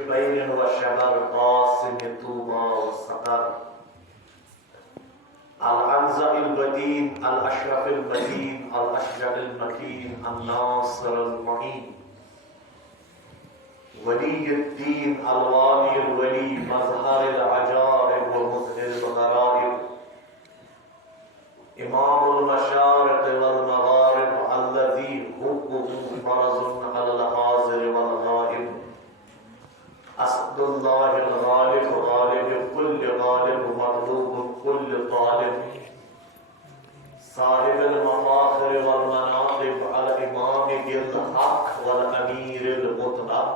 شبير وشبر قاسم طوبى والسقر العنزة البدين الأشرف المدين الأشجع المكين الناصر المعين ولي الدين الوالي الولي مظهر العجائب ومظهر الغرائب إمام المشارق والمغارب الذي حقه فرض على الحاضر والغائب أسد الله الغالب غالب كل غالب مغلوب كل طالب صاحب المفاخر والمناقب الإمام بالحق والأمير المطلق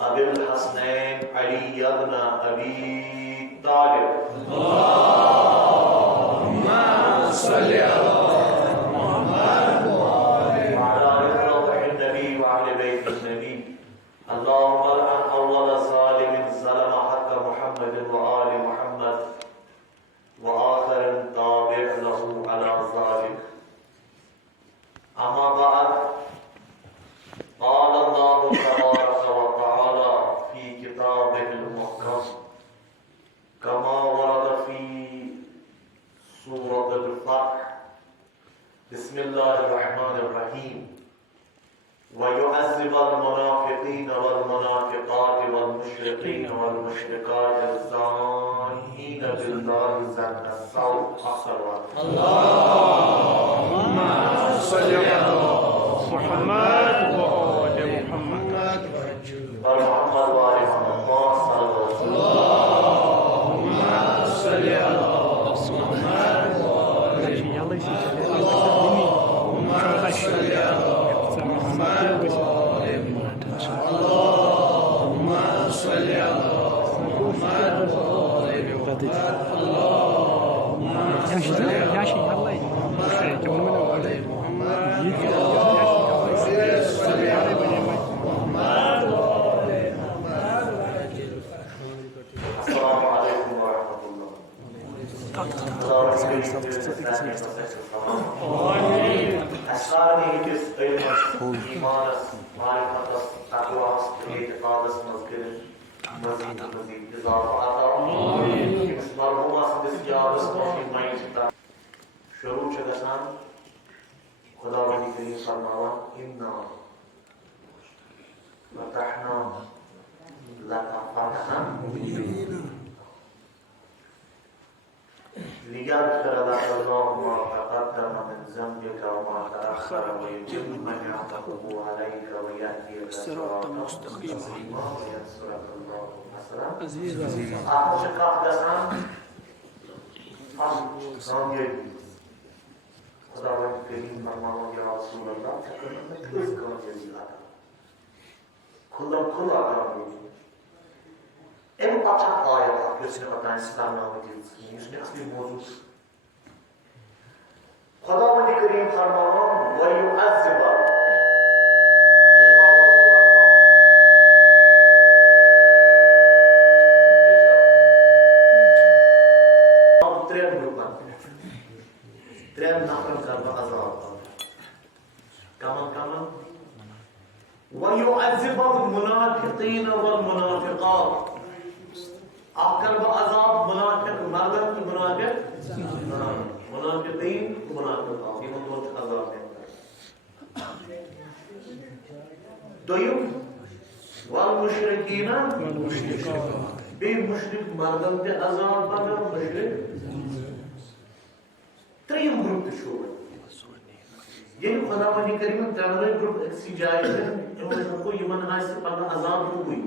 أبي الحسنين علي بن أبي طالب اللهم صل على محمد وعلى آل النبي وعلى بيت النبي اللهم لعن أول ظالم ظلم حق محمد وآل محمد وآخر تابع له على ذلك أما بعد قال الله تبارك وتعالى في كتابه المحكم كما ورد في سورة الفتح بسم الله الرحمن الرحيم ويعذب المنافقين والمنافقات والمشركين والمشركات الظانين بالله ظن السوء اللهم صل على محمد وآل محمد ومحمد وآل محمد اللهم صل على محمد وآل محمد اللهم صل على اللهم صل على محمد اللهم صل على السلام عليكم ورحمة الله. أسراري تسقيم إيمان معرفة تقوى اعتقاد مذكر مزيد إضافة مرحومة سندسيار اسمه مايشتا شروع شدسان خدا ولی کریم فرماوان إنا فتحنا لك فتحا مبينا ليغفر لك الله ما تقدم من ذنبك وما تأخر ويتم نعمته عليك ويهديك صراطا مستقيما وينصرك الله نصرا عزيزا. آخر دستان کامیابی خداوند کریم فرماوان یا رسول اللہ تکرم میں کس کامیابی آتا کھلا کامیابی en paçak ayet yapıyorsun vatan İslam'la medilsin. Yüzüne asli mevzu. Khudavand Kareem farmavan ve yu'azziba. Tren nafran karba azab. Kaman. Ve yu'azziba al-munafiqin wal-munafiqat. آخر با عذاب منافق مردم کی منافق منافقین منافقات یہ دو عذاب ہیں دویم والمشرکین بے مشرک مردم کے عذاب بنا مشرک تریم گروپ شو یہ خداوند کریم تعالی گروپ اسی جائے ہیں انہوں کو یمن حاصل پڑھنا عذاب ہو گئی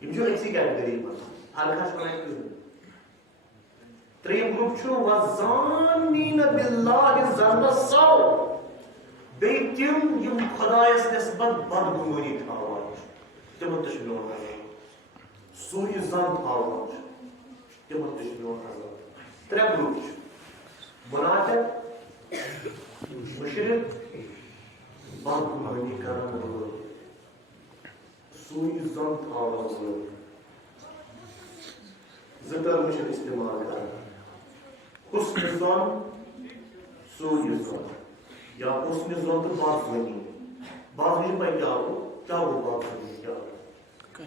یہ جو اسی کیٹیگری پر تریم گروپ چھو وَالظَّانِّينَ بِاللَّهِ ظَنَّ السَّوْءِ بیٚیہِ تِم یِم خۄدایَس نِسبت بدگُمٲنی تھاوان چھِ تِمن تہِ چھُ میون عذاب سوٗیہِ زن تھاوان چھِ تِمن تہِ چھُ میون عذاب ترٛےٚ گروپ چھِ مُنافِق مُشرِک بدگُمٲنی کرن وٲلۍ سوٗیہِ زن تھاوان وٲلۍ زٕ ٹرمہٕ چھِ استعمال کران حسن ظن سوء ظن یا حسن ظن تہٕ بدظنی بدظنی پاے کیٛاہ گوٚو بدظنی کیٛاہ گوٚو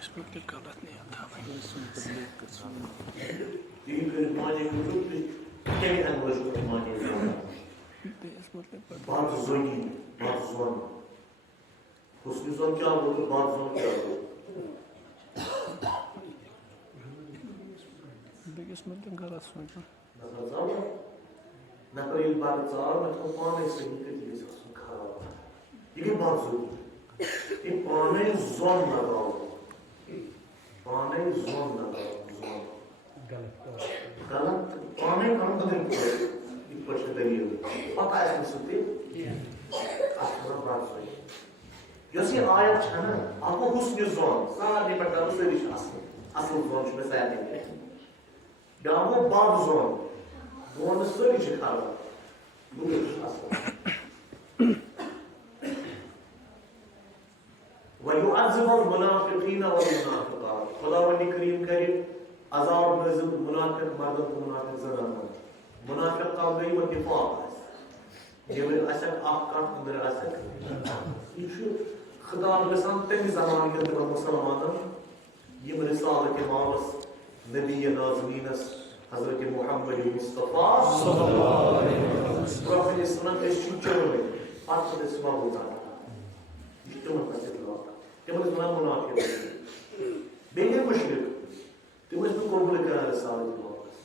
وَيُعَذِّبُ الْمُنَافِقِينَ وَالْمُنَافِقَاتِ خدا ولی کریم کرے عذاب نازل منافق مردن کو منافق زنان منافق قام گئی و دفاع جبر اسک احکام اندر اسک یہ خدا رسان تمی زمان کے اندر مسلمانان یہ رسالت مارس نبی نازمینس حضرت محمد مصطفیٰ صلی اللہ علیہ وسلم پروفیٹ اسلام اس چوچرے آپ کو اس باب ہوتا ہے یہ تو مطلب کہ منافق بیگے مشرک تم اس کو قبول کرنا رسالت مارس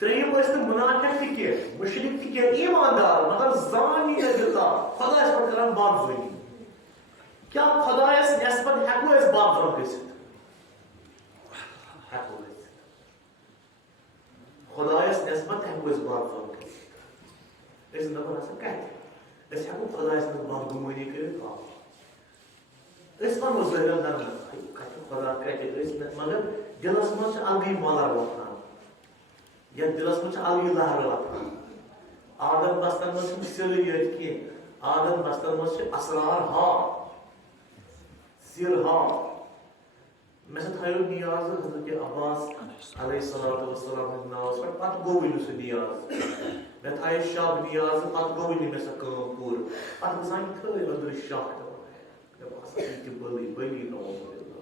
تریم اس منافق تکے مشرک تکے ایماندار مگر زانی نجتا خدا اس پر کرن باب زنی کیا خدا اس نسبت حقو اس باب زن کسی حقو خدا اس نسبت حقو اس باب زن کسی اس نفر ایسا کہتے ہیں اس حقو خدا اس نسبت گمونی کرے کام اس پر مظاہرہ نہ خدا کہتے ہیں اس مگر دلس من الگی مالر واتان یا دلس من الگی لہر واتان آدم بستن من سر یت کی آدم بستن من اسرار ہا سر ہا میں سے تھایو نیاز حضرت عباس علیہ السلام ناز پر پت گوینو سے نیاز میں تھایو شاب نیاز پت گوینی میں سے کام پور پت مسان تھایو اندر شاک میں باسا کہ بلی نو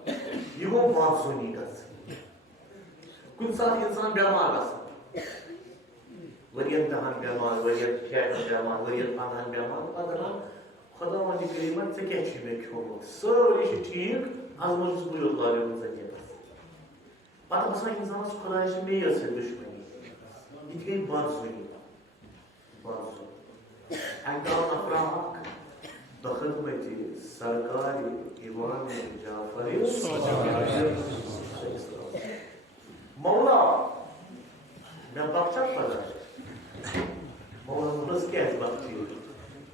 یہ وہ بات سنی گا کن ساتھ انسان بیمار گژھان ورین دہن بیمار ورین پھیٹن بیمار ورین پندہن بیمار پتہ دپان خدا وندی کریمن ژےٚ کیٛاہ چھُے مےٚ کھیوٚمُت سٲری چھِ ٹھیٖک از منٛز چھُس بہٕ یوت لاریومُت زٔمیٖنَس پتہٕ باسان اِنسانس خۄداے چھِ مےٚ یٲژ سۭتۍ دُشمنی یہِ تہِ گٔے بدظُنی بدظُنی اَکہِ دۄہ آو نفرا اکھ بخدمتی سرکار امام جعفر مولا میں بخشا پڑا مولا مس کیس بخشی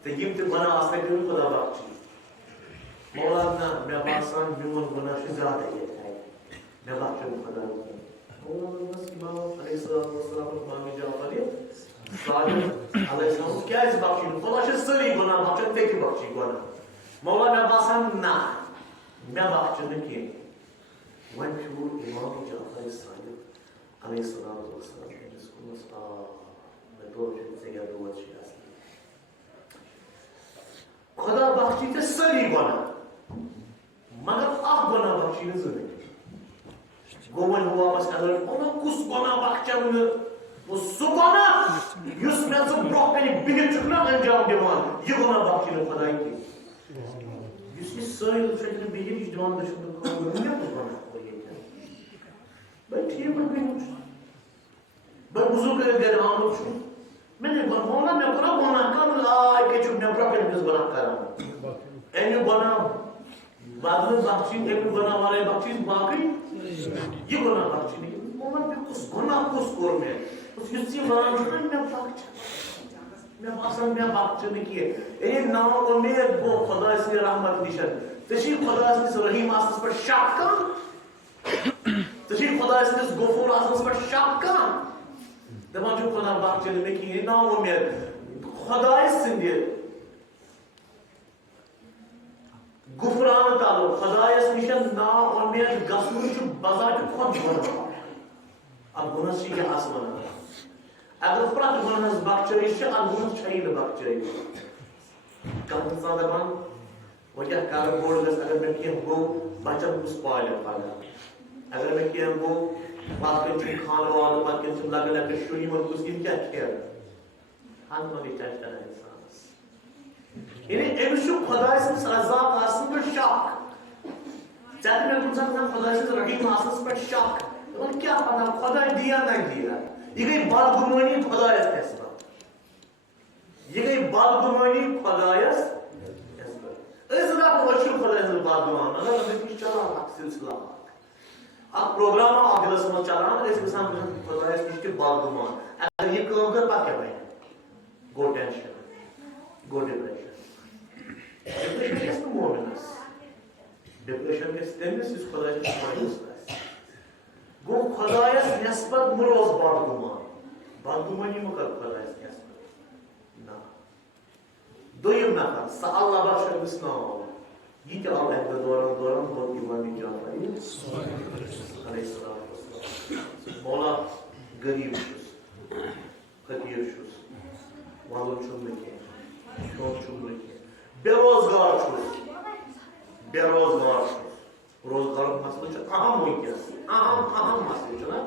تو یم تہ بنا آسنے کہ خدا بخشی مولا نہ میں باسان میون گناہ چھ زیادہ یہ ہے میں بخشو خدا مولا مس امام علیہ السلام امام جعفر صادق علیہ السلام کیس بخشی خدا چھ سری گناہ بخشن تے کی بخشی گناہ مولا میں باسان نہ میں بخشن کی وۄنۍ چھُ امام جعفر صادق علیہ السلام جس کو میں دو سے یا دو اچھی آسان خدا بخشی تے سری گناہ مگر اخ گناہ بخشی نہ زندگی گوون ہوا بس اگر انہوں کس گناہ بخشن وہ سو گناہ یس میں سو برو کنی بہت چکنا انجام دیوان یہ گناہ بخشی نہ خدا کی یس یہ سائل چھن بہت یہ دیوان بچن کو گناہ گناہ بھائی ٹھیک ہے بھائی وضو کرے گھر آمد چھو میں نے مولا میں گناہ کر لائے کہ چھو میں برو کنی کس گناہ کر رہا ہوں اینی گناہ بعد بخشی ایک گناہ والے بخشی باقی یہ گناہ بخشی نہیں مولا میں کس گناہ کس کور میں اس یسی وران چھو میں بخش میں باسن میں بخش نہیں کیے اے نا امید وہ خدا سے رحمت نشن تشی خدا سے رحیم آسس پر شک کن تشی خدا سے غفور آسس پر شک کن دپان چھو خدا بخش نہیں کیے نا امید خدا سے غفران تعلق خدایس نشن نا امید گژھُن چھُ بذات خود گناہ اب گناہ چھ کیٛاہ آسہِ ونان اگر پرٛٮ۪تھ گناہس بخشٲیی چھِ اتھ گناہس چھیی نہٕ بخشٲیی کانٛہہ انسان دپان وہ کیا کار بورڈ گس اگر میں کیم گو بچن کو سپائل پگہ اگر میں کیم گو پات کن کھان وال پات کن لگن لگن شوی من اس کی کیا کھیر ہن مگی ٹینشن انسانس یعنی امس خدا سن عذاب آسن پر شک چاہتے میں کچھ ساتھ خدا سن رحیم آسن پر شک اور کیا پتا خدا دیا نہ دیا یہ گئی بدگمانی خدا اس نسبت یہ گئی بدگمانی خدا اس اس رات وشو خدا اس بدگمان اگر ہمیں چلا سلسلہ اب پروگرام آگے سمجھ چلا اس کے سامنے خدا اس کی بدگمان اگر یہ کام کر پا کیا بھائی گو ٹینشن گو ڈپریشن ڈپریشن کس کو مومنس ڈپریشن کے تمس اس خدا اس مایوس گو خدایس نسبت مروز بدگمان بدگمانی مکر خدایس نسبت نا دویم نفر سأل بشر بسناو یہ کیا اللہ کے دوران بہت ایمانی جاتا ہے علیہ السلام مولا غریب شس فقیر شس والو چھن لکھے شوق چھن لکھے بے روزگار شس روزگار مسئلہ چھو اہم وینکس اہم مسئلہ چھو نا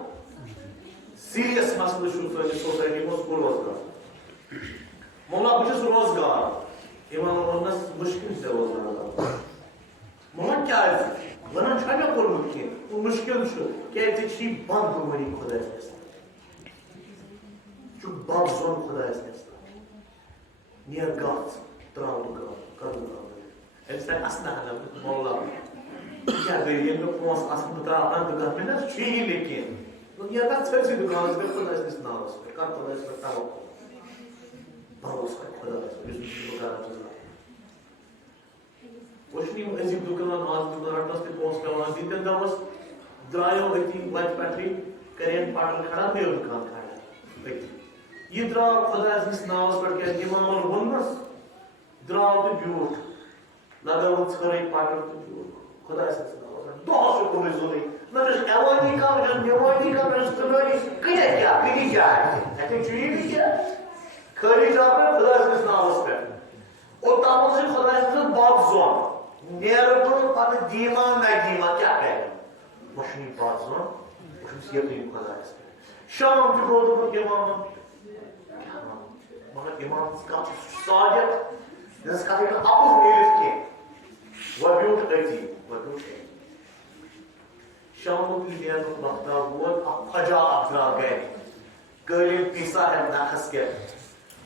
سیریس مسئلہ چھو سانی سوسائٹی میں سکول روزگار مولا بچس روزگار امام ونس مشکل سے روزگار مولا کیا ہے ونن چھا مے کورمت کی وہ مشکل چھو کہ تے چھی بدگمانی خدا اس چھو بد زون خدا اس نیر گات تراو گات کرو گات ایسا اسنا ہے مولا کیا گئی یہ میں پونس اسن تراو دکان میں نا چھی لیکن یہ تا چھسی دکان میں خدا اس ناس پہ کر خدا اس تاو باوس کا خدا اس دکان میں وشنی عزیز دکان آج دکان رٹس تے پونس پیوان دیتن داوس درایو ایتی وائٹ پیٹری کرین پاٹل کھڑا میو دکان کھڑا یہ دراو خدا اس ناس پر کہ امام ونس دراو تے بیوٹ لگاو ژھرے پاٹل تے بیوٹ خدا اس ناس دو کو مزوری نہ جس ایوانی کا جس دیوانی کا جس کناری کدی کیا ہے تے چوری بھی کیا کھری جا پر خدا اس ناس پر او تامل سے خدا اس باپ زون نیر کو پتہ دیمان نہ دیما کیا کہے مشنی بازون وشن یقین خدا اس شام کے روز پر امام مگر امام کا صادق جس کا ایک اپوز نیلس کی وہ بیوٹ ایتی شام کی دیر وقت وہ فجا افرا گئے قلیل پیسا ہے ناخس کے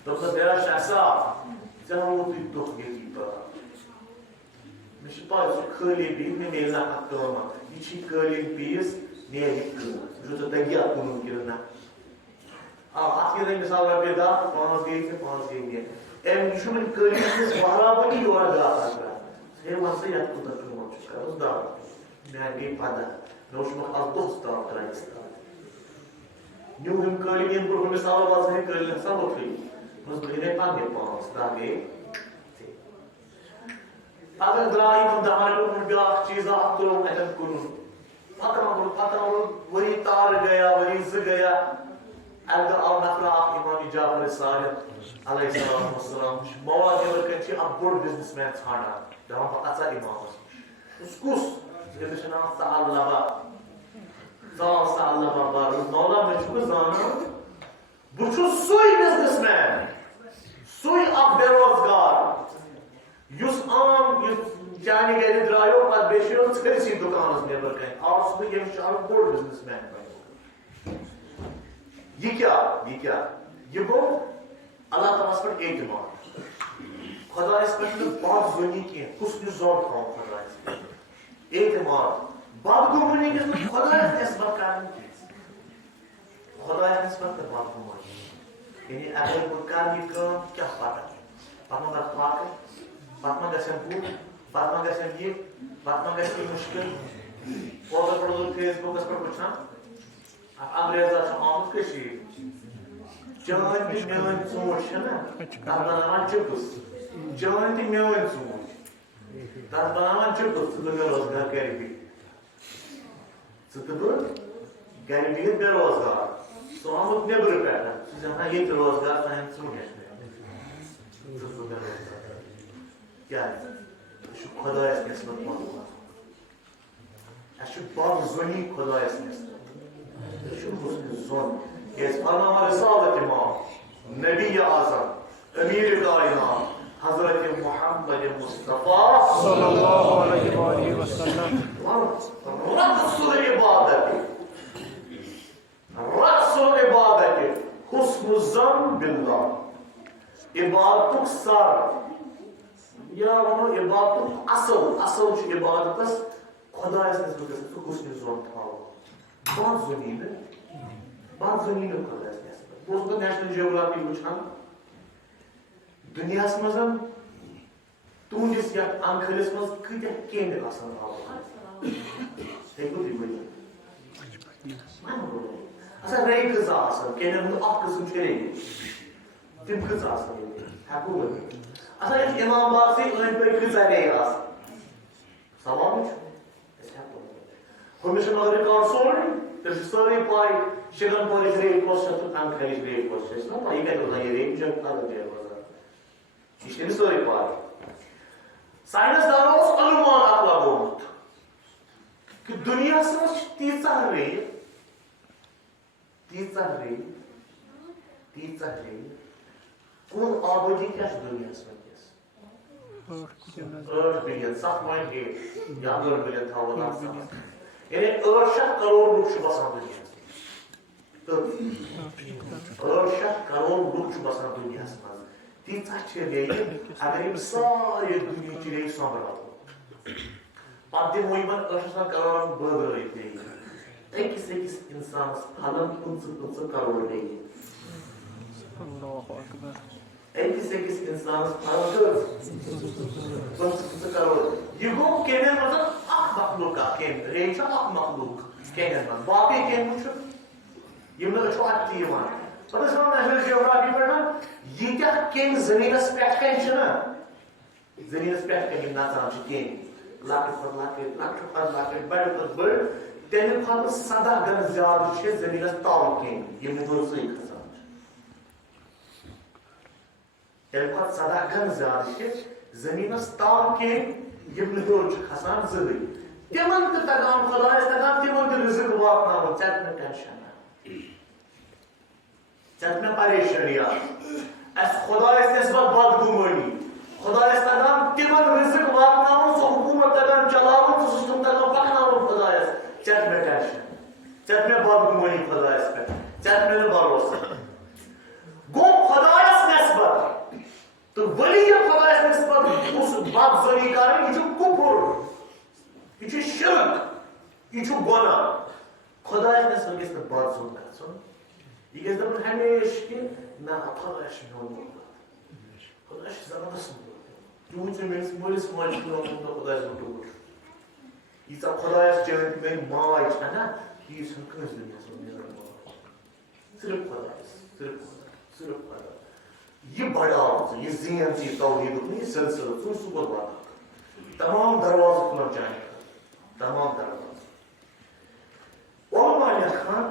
تو میرا شخصا جہاں تی دکھ گیتی پر مش پاس خالی بھی میں میلا کما یہ چھ قلیل پیس نیک جو تو دگیا کنن کرنا ات کے مثال رپے دا 5 گئی 5 گئی ایم شمن قلیل پیس برابر یور دا ہے مسئلہ یا کو تو کر اس دا میں بھی پادا نوش مخ از دوست دا کرایستا نیو ہم قلیل پر مثال واز ہے قلیل حساب ہوئی مس بنے پاندے 5 دا گئی اگر درائی من دہانوں میں بیاکھ چیزا اکرو ایتن کنن پتہ وری تار گیا وری ز گیا اگر آو نفرا امام جعفر صادق علیہ السلام والسلام مولا دیور کچھ اب بڑ بزنس مین ژھانڈا دپان پتہ ژا امامس اس کس یہ نام ثعلبہ بار مولا میں چھُ زانان بہ چھُس سوی بزنس مین سوی اکھ بے روزگار یس عام چانہ گھر درایو پتہ بیشیو ژھرسی دکانس نیبر کن آو سہ یم شہر بوڑ بزنس مین یہ کیا یہ گو اللہ تعالیٰ پر اعتماد خدا اس پر بات زنی کی حسن زور تھا خدا اس پر اعتماد بات گمانی کے ساتھ خدا اس نسبت کرنے کی خدا اس نسبت پر بات گمانی یعنی اگر کوئی کار یہ کام کیا پاتا پتہ مگر پاک پتہ گژھن بوٹ پتہ گژھن یہ پتہ گژھن مشکل اور پر فیس بکس پر وچھان انگریزا چھ آمد کشیر جان تی میون سوچ نا تر بناوان چپس جان تی میون سوچ تر بناوان چپس ژٕ بے روزگار گھر بھی گھر بہت بے روزگار سہ آمد نیبر پہ سہ یہ روزگار سہن سوچ کیا خدایس نسبت بد بد زنی خدایس نسبت حسن زن کیاز فرمان رسالت امام نبی اعظم امیر کائنات حضرت محمد مصطفیٰ صلی اللہ علیہ وآلہ وسلم رأس العبادت حسن الظن باللہ عبادتک سر یا ونو عبادتک اصل عبادتس خدایس نسبت حسن زن تھاو بد زنی خدایس نسبت بہت نیشنل جیوگرافی وچھان دنیا مز تہندس یتھ انکھلس مز کتیا کیمۍ آسان ہیٚکو تُہۍ ؤنِتھ اچھا رے کۭژاہ آسان کیمٮ۪ن ہُنٛد اکھ قٕسم چھُ رے تِم کۭژاہ آسان ہیٚکو ؤنِتھ اچھا یتھ امام باغسٕے أنٛدۍ پٔکۍ کۭژاہ رے آسان سوال چھُ أسۍ ہیٚکو ؤنِتھ ہُمِس چھُ مگر رِکاڈ سورُے تٔمِس چھِ سٲرٕے پاے شگن پورِچ رے کۄس چھےٚ تہٕ کنکھرِچ رے کۄس چھےٚ چھےٚ نا پاے یہِ کتہِ روزان یہِ رے یہِ چھِ الگ جایہِ روزان یہ تمہیں سوری پاے سائنسدانو علمان اخ لگومت کہ دنیا مز تیژہ رے کل آبادی کیا دنیا ونکس 8 بلین 7.8 یا 8 بلین تھاو یعنی 800 کروڑ لوگ بسان دنیا 800 کروڑ لوگ بسان دنیا مز تیژہ رے اگر یم سارے دنیا رے سومبراو پتہ دمو یمن 800 کروڑن بٲگرٲیِتھ بیٚیہِ أکِس اِنسانس پھلن 25 کروڑ بیٚیہِ أکِس اِنسانس پھلن 25 کروڑ یہِ گوٚو کیٚمٮ۪ن منٛز اکھ مخلوق کیٚمۍ رے چھُ اکھ مخلوق کیٚمٮ۪ن منٛز باقٕے کیٚمۍ چھُ یِم نہٕ أچھو اَتھِ تہِ یِوان پتہٕ ٲسۍ ونان نیشنل جیوگرافی پٮ۪ٹھ ییٖتیاہ کیٚمۍ زٔمیٖنس پٮ۪ٹھ کَنۍ چھِنہ زٔمیٖنس پٮ۪ٹھ کَنۍ یِم نژان چھِ کیٚمۍ لۄکٕٹۍ کھۄتہٕ لۄکٕٹۍ بڑِ کھۄتہٕ بٔڑ تمہِ کھۄتہٕ 17 گنہٕ زیادٕ چھِ زٔمیٖنس تل کیٚمۍ یِم نہٕ ؤرسٕے کھسان چھِ تمہِ کھۄتہٕ 17 گنہٕ زیادٕ چھِ زٔمیٖنس تل کیٚمۍ یِم نہٕ ہیوٚر چھِ کھسان زٕہٕنۍ تِمن تہِ تگان خۄدایس تگان تِمن تہِ رِزق واتناوُن ژےٚ نہٕ ٹینشن ژےٚ مےٚ پریشٲنی اَسہِ خۄدایس نسبت بدگُمٲنی خۄدایس تگان تِمن رِزق واتناوُن سُہ حکوٗمت تگان چلاوُن سُہ سِسٹم تگان پکناوُن خۄدایس ژےٚ مےٚ ٹینشن ژےٚ مےٚ بدگُمٲنی خۄدایس پٮ۪ٹھ ژےٚ مےٚ نہٕ بروسہٕ گوٚو خۄدایس نسبت تہٕ ؤلی خۄدایس نسبت بد زٔنی کرٕنۍ یہِ چھُ کُفُر یہِ چھُ شرک یہِ چھُ گۄناہ خۄدایس نسبت گژھِ نہٕ بد زوٚن گژھُن یہ گژھِ دپُن ہمیشہِ کہِ نہ خۄداے چھُ میون خۄداے چھُ زبردست تیوٗت چھُ میٲنِس مٲلِس ماجہِ کوٚرمُت خۄداے صٲب ٹوٗر ییٖژاہ خۄدایس چٲنۍ میٲنۍ ماے چھےٚ نہ تیٖژ چھنہٕ کٲنٛسہِ دُنیاہس منٛز میٲنۍ ماے صرف خۄدایس صرف خۄدا یہِ بڑاو ژٕ یہِ زین ژٕ یہِ توحیٖدُک نہٕ یہِ سلسلہٕ ژٕ صبح واتان تمام دروازٕ کھُلن چانہِ خٲطرٕ تمام دروازٕ علما لیکھان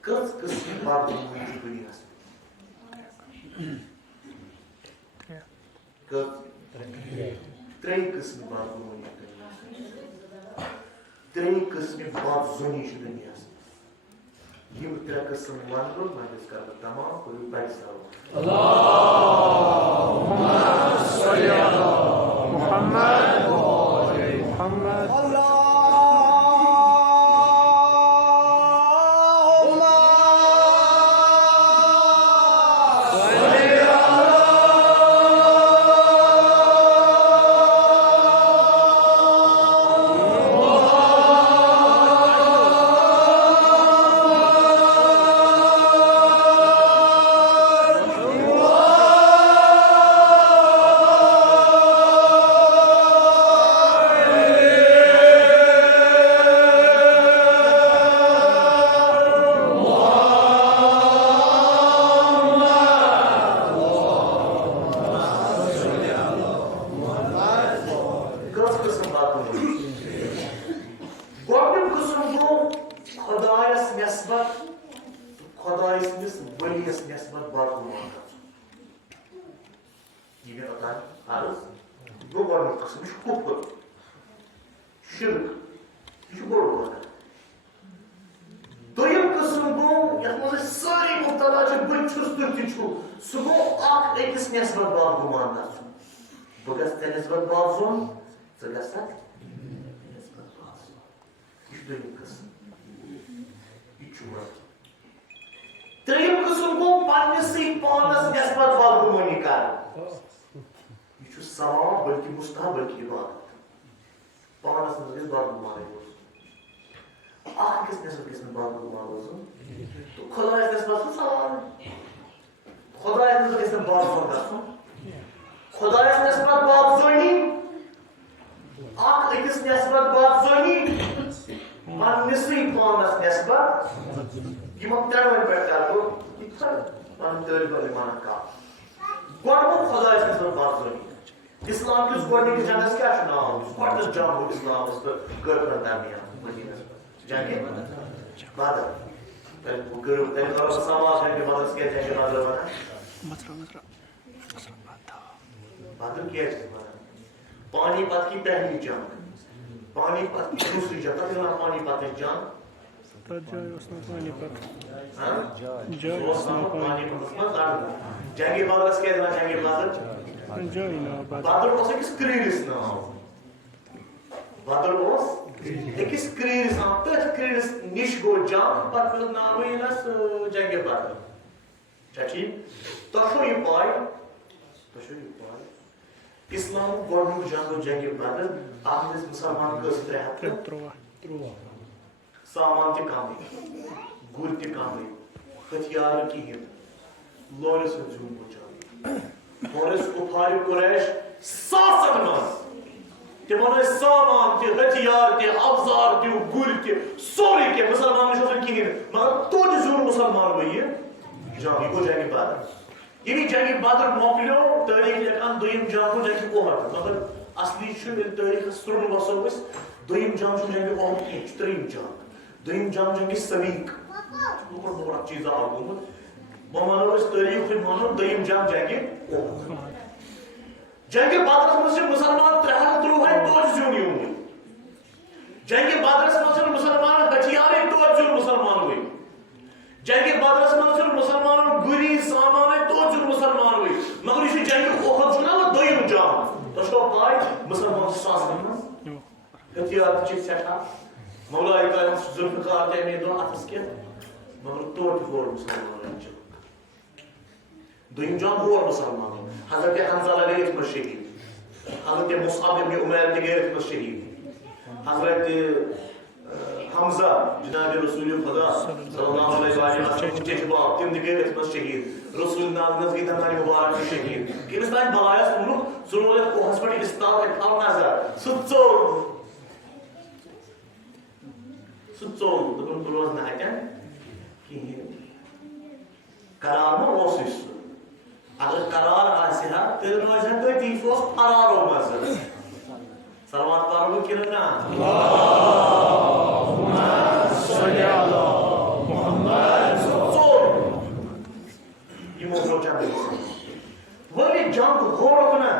کٔژ قٕسمٕچ بدگُمٲنی چھِ دُنیاہس منٛز ترٛیٚیہِ قٕسمٕچ بدگُمٲنی چھِ دُنیاہس منٛز ترٛیٚیہِ قٕسمٕچ بد زٔنی چھِ دُنیاہس منٛز یِم ترٛےٚ قٕسم ونہٕ بہٕ وۄنۍ کَرٕ بہٕ تمام کٔرِو بَڑِ سوال سہ گو اخ أکِس نسبت باد گمان گژھُن بہٕ گژھٕ ژےٚ نسبت باد زوٚن ژٕ گژھکھ نسبت باد زوٚن یہِ چھُ دوٚیِم قٕسم یہِ چھُ ترٛیٚیِم قٕسم گوٚو پننِسٕے پانس نسبت بدگمٲنی کرٕنۍ یہِ چھُ ثواب بلکہِ مستحب بلکہِ عبادت پانس منٛز گژھِ بدگمانٕے روزُن اکھ أکِس نسبت گژھِ نہٕ بدگمان روزُن تہٕ خۄدایس نسبت چھُ سوال خۄدایس نسبت گژھِ نہٕ باد زوٚن گژھُن خۄدایس نسبت باد زٲنی اکھ أکِس نسبت باد زٲنی پننِسٕے پانس نسبت یِمن ترٛٮ۪نوَے پٮ۪ٹھ کرٕ بہٕ یہِ کر پنٕنۍ طٲلبہِ علمانن کتھ گۄڈٕ گوٚو خۄدایس نسبت باد زٲنی اسلام کِس گۄڈنِکِس جنگس کیٛاہ چھُ ناو یُس گۄڈنیُک جنگ گوٚو اسلامس تہٕ کٲفرن درمیان مدیٖنس منٛز جنگہِ بدر تیٚلہِ کرو بہٕ سوال جنگہِ بدرس کیٛازِ جنگہِ بدر ونان بدر کیٛازِ چھِ ونان پانی پت کی پہلی جنگ پانی پت کی دوسری جنگ تتھ ونان پانی پتٕچ جنگ جنگہِ بدرس کیٛازِ ونان جنگہِ بدر بدر اوس أکِس کرٛیٖلِس ناو بدر اوس أکِس کرٛیٖلِس ناو تٔتھۍ کرٛیٖلِس نِش گوٚو جنگ پتہٕ پیوٚو ناوٕے یِنس جنگہِ بدر چھا ٹھیٖک تۄہہِ چھو یہِ پاے اسلامُک گۄڈنیُک جنگ گوٚو جنگہِ بدر اتھ منٛز مُسلمان کٔژ 313 سامان تہِ کمٕے گُرۍ تہِ کمٕے ہتھیار نہٕ کِہیٖنۍ لورِ سۭتۍ زیوٗن گوٚو جنگ ہورس کُفارِ قُریش ساسن منٛز تِمن ٲسۍ سامان تہِ ہتھیار تہِ افزار تہِ گُرۍ تہِ سورُے کینٛہہ مُسلمانن چھُ آسان کِہیٖنۍ مگر توتہِ زیوٗن مُسلمانوٕے یہِ جنگ یہِ گوٚو جنگہِ بدر ییٚلہِ جنگہِ بدر مۄکلیو تٲریٖخ لیکھان دوٚیِم جنگ گوٚو جنگہِ اُحد مگر اصلی چھُ ییٚلہِ تٲریٖخس سرٛون وسو أسۍ دوٚیِم جنگ چھُنہٕ جنگہِ اُحد کینٛہہ یہِ چھُ ترٛیٚیِم جنگ دوٚیِم جنگ جنگہِ سویٖق لوٗکن بوٚڑ اکھ چیٖزا اکھ گوٚمُت وۄنۍ ونو أسۍ تٲریٖخ تُہۍ ونو دوٚیِم جنگ جنگہِ اُحد جنگہِ بدرس منٛز چھِ مُسلمان 313 توتہِ زیوٗن یِوان جنگہِ بدرس منٛز چھِنہٕ مُسلمانن ہتھیارے توتہِ زیوٗن مُسلمانوٕے جنگہِ بدرس منٛز چھِنہٕ مُسلمانن گُری سامانے توتہِ زیوٗن مُسلمانوٕے مگر یُس یہِ جنگہِ اُحد چھُ نا دوٚیِم جنگ تۄہہِ چھو پاے مُسلمان چھِ ساسن منٛز ہتھیار تہِ چھِ سٮ۪ٹھاہ مولایہِ کامہِ چھُ ذوالفقار تہِ اَمے دۄہ اَتھس کٮ۪تھ مگر توتہِ ہور مُسلمانن جنگ دوٚیِم جنگ ہور مُسلمانن حضرت حنزلہ گٔے یتھ منٛز شہیٖد حضرت مصعب ابن عمیر تہِ گٔے یتھ منٛز شہیٖد حضرت حمزہ جناب رسول خدا صلی اللہ علیہ وسلم چچہِ باب تِم تہِ گٔے یتھ منٛز شہیٖد رسول ناگنس گٔے دندانہِ مُبارک تہِ شہیٖد ییٚمِس تانۍ بلایس ووٚنُکھ ژٕ روز یتھ کوہس پٮ۪ٹھ استال اتہِ تھاو نظر سُہ ژوٚل دوٚپُن بہٕ روزٕ نہٕ اتٮ۪ن کِہیٖنۍ قرار ما اوسُے سُہ اگر قرار آسہِ ہا تیٚلہِ روزِ ہا تٔتی سُہ اوس فرارو منٛز صلوات پرو بہٕ کِنہٕ نہ یِمو کوٚر جنگ وۄنۍ ییٚلہِ جنگ ہوڑُکھ نہ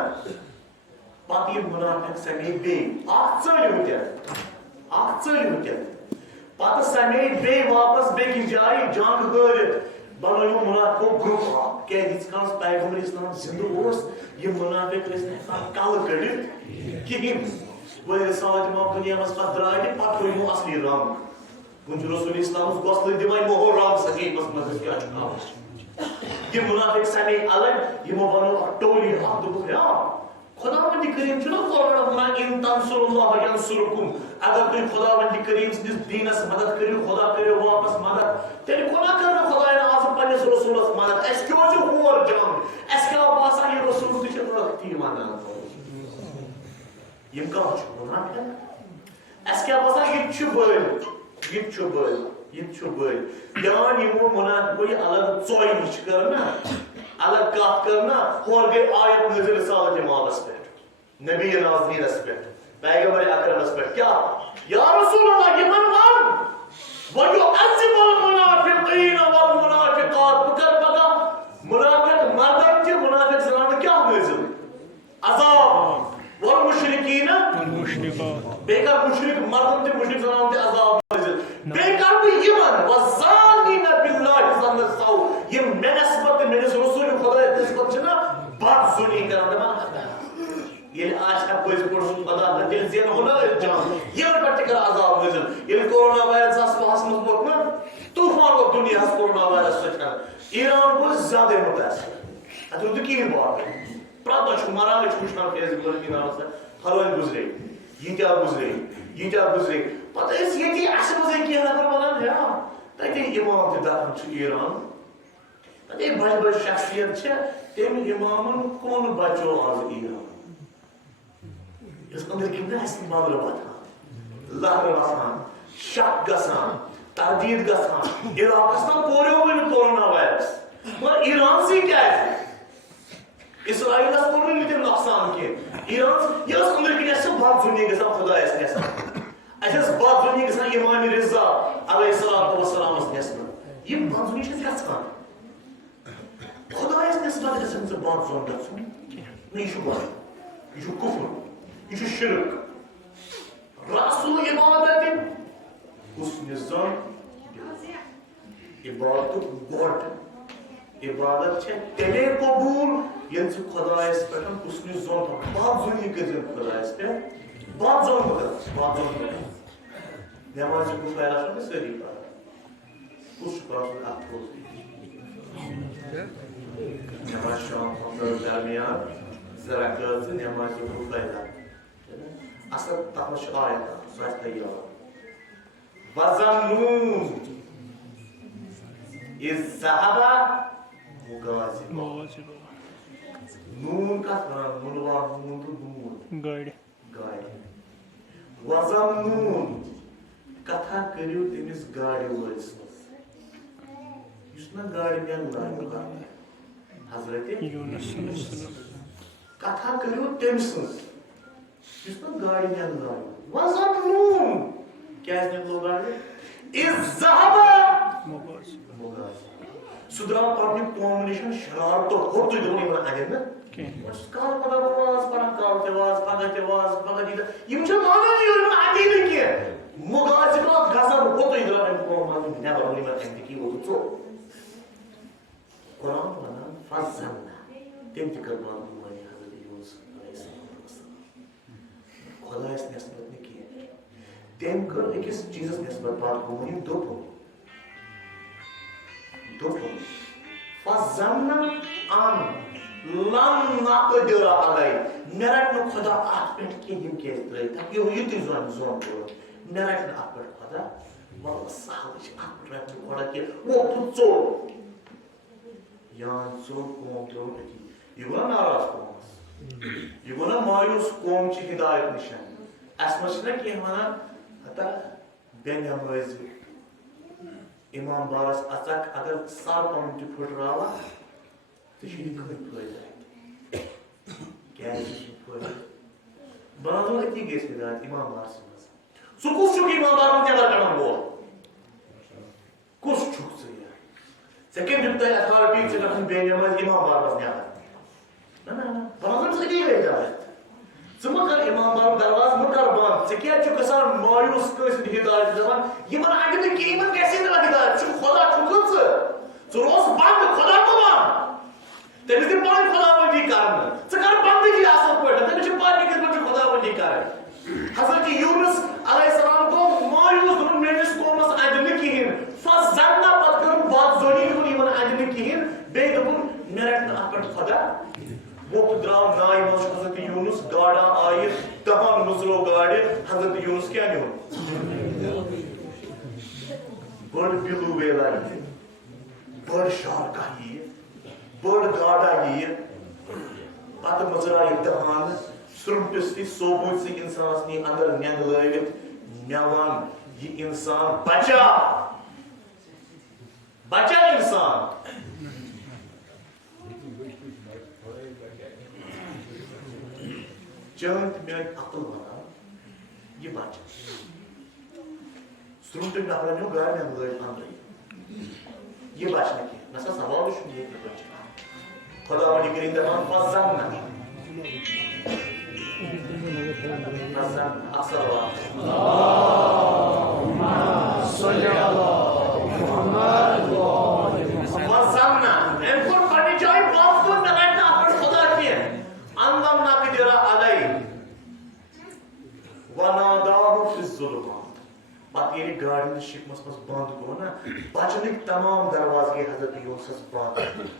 پتہٕ یِم مُنافِق سمے بیٚیہِ اکھ ژٔلۍ وٕنکٮ۪ن پتہٕ سمے بیٚیہِ واپس بیٚکِس جایہِ جنگ ہٲرِتھ بنٲیِو مُنافِقو گرُپ اکھ کیٛازِ ییٖتِس کالس پیغمبر اسلام زِندٕ اوس یِم مُنافِق ٲسۍ نہٕ ہٮ۪کان کلہٕ کٔڑِتھ کِہیٖنۍ وۄنۍ رسالت امام دُنیا منٛز پتہٕ درٛاے تہِ پتہٕ ہٲو یِمو اصلی رنٛگ وۄنۍ چھُ رسول اسلامس گۄسلہٕ دِوان یِمو ہو رنٛگ صحیفس منٛز کیٛاہ چھُ ناو یِم مُنافِق سمے الگ یِمو بنوو اکھ ٹولی اکھ دوٚپُکھ خۄداوندِ کریم چھُنہ قرآنس ونان ان تنصروا اللہ ینصرکم اگر تُہۍ خۄداوندِ کریم سٕنٛدِس دیٖنس مدد کٔرِو خۄدا کٔرِو واپس مدد تیٚلہِ کوٗتاہ کٔر نہٕ خۄداین آز پننِس رسوٗلس مدد اَسہِ کیٛاہ چھُ ہور جنگ اَسہِ کیٛاہ باسان یہِ رسوٗل تہِ چھُ ٲکھتٕے ونان یِم کانٛہہ چھِ مُنافِق اَسہِ کیٛاہ باسان یہِ تہِ چھُ بٔلۍ پیان یِمو مُنافِقو یہِ الگ ژۄے ہِش کٔر نا الگ کتھ کٔر نا ہورٕ گٔے آیت نٲزِل رسالت امامس پٮ۪ٹھ نبی نازنیٖنس پٮ۪ٹھ پیغمبر اکرمس پٮ۪ٹھ کیٛاہ یا رسول اللہ یِمن ون وَیُعَذِّبُ الْمُنَافِقِينَ وَالْمُنَافِقَاتِ بہٕ کر پگاہ مُنافِق مردن تہِ مُنافِق زنانہٕ کیٛاہ نٲزِل عذاب والمشرکین بیٚیہِ کر مُشرِک مردن تہِ مُشرِک زنانن تہِ عذاب نٲزِل بیٚیہِ کر بہٕ یِمن وَالظَّالِمِینَ بِاللَّهِ ظَنَّ السَّوْءِ یِم مےٚ نسبت تہٕ میٲنِس کورونا وائرس اس مز ووت نا طوفان ووت دنیا کورونا وائرس سۭتۍ ایران گوٚو زیادٕ مُتاثر اتھ روٗد نہٕ کِہیٖنۍ باقٕے پرٛٮ۪تھ دۄہ چھُ مران أسۍ چھِ وٕچھان فیس بُک ایرانس پھلٲنۍ گُزرے ییٖتیٛاہ گُزرے پتہٕ ٲسۍ ییٚتی اَسہِ منٛزٕے کینٛہہ نفر ونان ہے تَتے اِمام تہِ دپان چھُ ایران تَتے بجہِ بجہِ شخصیت چھےٚ تٔمۍ اِمامن کُن بچو آز ایران یۄس أنٛدٕرۍ کِنۍ نہٕ اَسہِ مغرب وۄتھان لہرٕ وۄتھان شک گژھان تردید گژھان عراقس تام پوریو وۄنۍ کورونا وائرس مگر ایرانسٕے کیازِ اسرائیلس کوٚر نہٕ تٔمۍ نۄقصان کینٛہہ ایران یہِ ٲس أنٛدٕرۍ کِنۍ اَسہِ بدظُنی گژھان خۄدایس نٮ۪سبت اَسہِ ٲس بدظُنی گژھان امام رضا علیہ الصلوۃ والسلامس نٮ۪سبت یہِ بدظُنی چھِ گژھان خۄدایس نٮ۪سبت گژھن ژٕ بدظُن گژھُن نہ یہِ چھُ گۄڈٕ یہِ چھُ کُفر یہِ چھُ شرک رسول عبادت حسن ظن عبادتُک گۄڈ عبادت چھےٚ تیٚلے قبوٗل ییٚلہِ ژٕ خۄدایس پٮ۪ٹھ حسن ظن تھاوکھ بدظُنی کٔرزِ خۄدایس پٮ۪ٹھ بدظُن مگر نٮ۪مازِ گُفیر آسان سٲری پران کُس چھُ پران اکھ روز نٮ۪ماز شام درمیان زٕ رکعت نٮ۪مازِ گُفیر اصل تتھ منٛز چھُ آیت سُہ آسہِ تۄہہِ یاد وَظَنُّوا إِذ ذَهَبَ مُغَاضِبًا نوٗن کتھ ونان مُنوا نوٗن تہٕ نوٗن گاڑِ وَظَنُّوا کتھا کٔرِو تٔمِس گاڑِ وٲلِس منٛز یُس نہ گاڑِ مےٚ لایق حضرت یوٗنس کتھا کٔرِو تٔمۍ سٕنٛز یُس نہ گاڑِ مےٚ لایق وَظَنُّوا کیازِ نِکلو گاڑِ إِذ ذَهَبَ مُغَاضِبًا سُہ درٛاو پننہِ قومہٕ نِش شرارتو ہوٚتُے دوٚپُن یِمن اَنٮ۪ن نہٕ کالہٕ پگاہ واز پران کالہٕ تہِ واز پگاہ تہِ واز پگاہ تہِ یِم چھِ مانان یِمن اَتی نہٕ کینٛہہ مُغاضِبا غضب ہوٚتُے درٛاو اَمہِ قومہٕ منٛز نٮ۪بر اوٚن یِمن اَتہِ تی ووتُن ژوٚپ قرآن ونان فَظَنَّا تٔمۍ تہِ کٔر بدگُمٲنی حضرت یوٗنس علیہ السلام خۄدایس نٮ۪سبت نہٕ کینٛہہ تٔمۍ کٔر أکِس چیٖزس نٮ۪سبت بدگُمٲنی دوٚپُن فَظَنَّ أَن لَن نَقْدِرَ عَلَيْهِ مےٚ رَٹہِ نہٕ خۄدا اَتھ پٮ۪ٹھ کینٛہہ یِم کیازِ ترٛٲیِتھ یُتُے زوٚن کوٚر مےٚ رَٹہِ نہٕ اَتھ پٮ۪ٹھ خۄدا وَلہٕ سہلٕے چھِ اَتھ پٮ۪ٹھ رَٹہِ نہٕ خۄدا کینٛہہ ووٚتھُن ژوٚل یان ژوٚل قوم ترٛووُن أتی یہِ گوٚو نا ناراض قومس یہِ گوٚو نا مایوٗس قومچہِ ہِدایت نِش اَسہِ منٛز چھِنہ کینٛہہ ونان ہتا بے نٮ۪مٲزِ امام بارس اژکھ اگر سر پنُن تہِ پھٕٹراوان ژےٚ چھُے نہٕ کٕہٕنۍ فٲیدٕ اتہِ کیازِ چھُنہٕ فٲیدٕ بناوُن أتی گژھِ ہِدایت امام بارسٕے منٛز ژٕ کُس چھُکھ امام بارس نٮ۪بر کڑان وول کُس چھُکھ ژٕ ژےٚ کٔمۍ دیُت تۄہہِ ایتھارٹی ژٕ گژھُن بے نٮ۪مٲزۍ امام بارس نٮ۪بر نہ بناوُن أتی گٔے ہِدایت ژٕ مہ کر امام بارُک دروازٕ مہ کر بنٛد ژےٚ کیازِ چھُکھ گژھان مایوٗس کٲنٛسہِ ہُنٛد ہِدایت دپان یِمن اَندِ نہٕ کینٛہہ یِمن گژھِ نہٕ ہِدایت ژٕ خۄدا چھُکھ ژٕ روز بنٛد خۄدا مہ ون تٔمِس دِ پنٕنۍ خۄدا بندی کرنہٕ ژٕ کر بندگی اصل پٲٹھۍ تٔمِس چھِ پاے کِتھ پٲٹھۍ چھِ خۄدا بندی کرٕنۍ حضرت یوٗنس علیہ السلام گوٚو مایوٗس دوٚپُن میٲنِس قومس اَندِ نہٕ کِہیٖنۍ فَظَنَّ پتہٕ کٔرٕن بدظُنی دوٚپُن یِمن اَندِ نہٕ کِہیٖنۍ بیٚیہِ دوٚپُن مےٚ رَٹہِ نہٕ اَتھ پٮ۪ٹھ خۄدا ووٚتھ درٛاو نایہِ منٛز حضرت یوٗنس گاڈا آیہِ 10 مُزرو گاڈِ حضرت یوٗنس کیٛاہ نیوٗن بٔڑ بِلوٗ ویلا یِیہِ بٔڑ شارکا یِیہِ بٔڑ گاڈا یِیہِ پتہٕ مٕژرایہِ 10 سرٛوٗنٛٹِس تہِ صوبوٗژِ اِنسانس نی انٛدر نٮ۪نٛگلٲوِتھ مےٚ ون یہِ اِنسان بچا اِنسان چٲنۍ تہٕ میٲنۍ عقل ونان یہِ بچہِ سرٛوٗنٛٹٕکۍ نفرن نیوٗ گاڑِ نٮ۪نٛگلٲوِتھ انٛدرٕے یہِ بچہِ نہٕ کینٛہہ نسا سوالٕے چھُنہٕ ییٚتہِ نہٕ بچہِ خۄدا وَنہِ کٔرِنۍ دپان فَظَنَّ اکثر پتہٕ ییٚلہِ گاڑی شکمس مز بند گو نا بچنک تمام دروازے گئی حضرت یونسس بند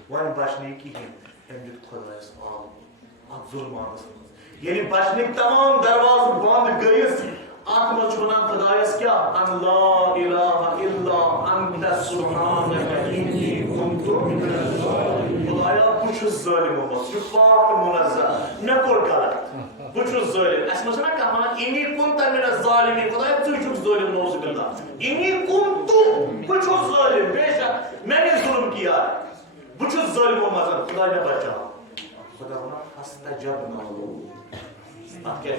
ون بچنے کہین ام دیت خدایس آب ظلمانس مز یعنی بچنک تمام دروازے بند گئیس ات مز ونان خدایس کیا ان لا الہ الا انت سبحانک انی کنت من الظالمین خدایا بہ چھس ظالمو مز یہ پاک منزہ مے کور غلط بہ چھس ظالم اس مز نا کہا انی کنت من الظالمین خدایا ژٕ چھُکھ ظالم نوز باللہ انی کنت بہ چھس ظالم بے شک میں نے ظلم کیا بہ چھس ظالمو مز خدا مے بچا خدا ونان فاستجبنا ات کیا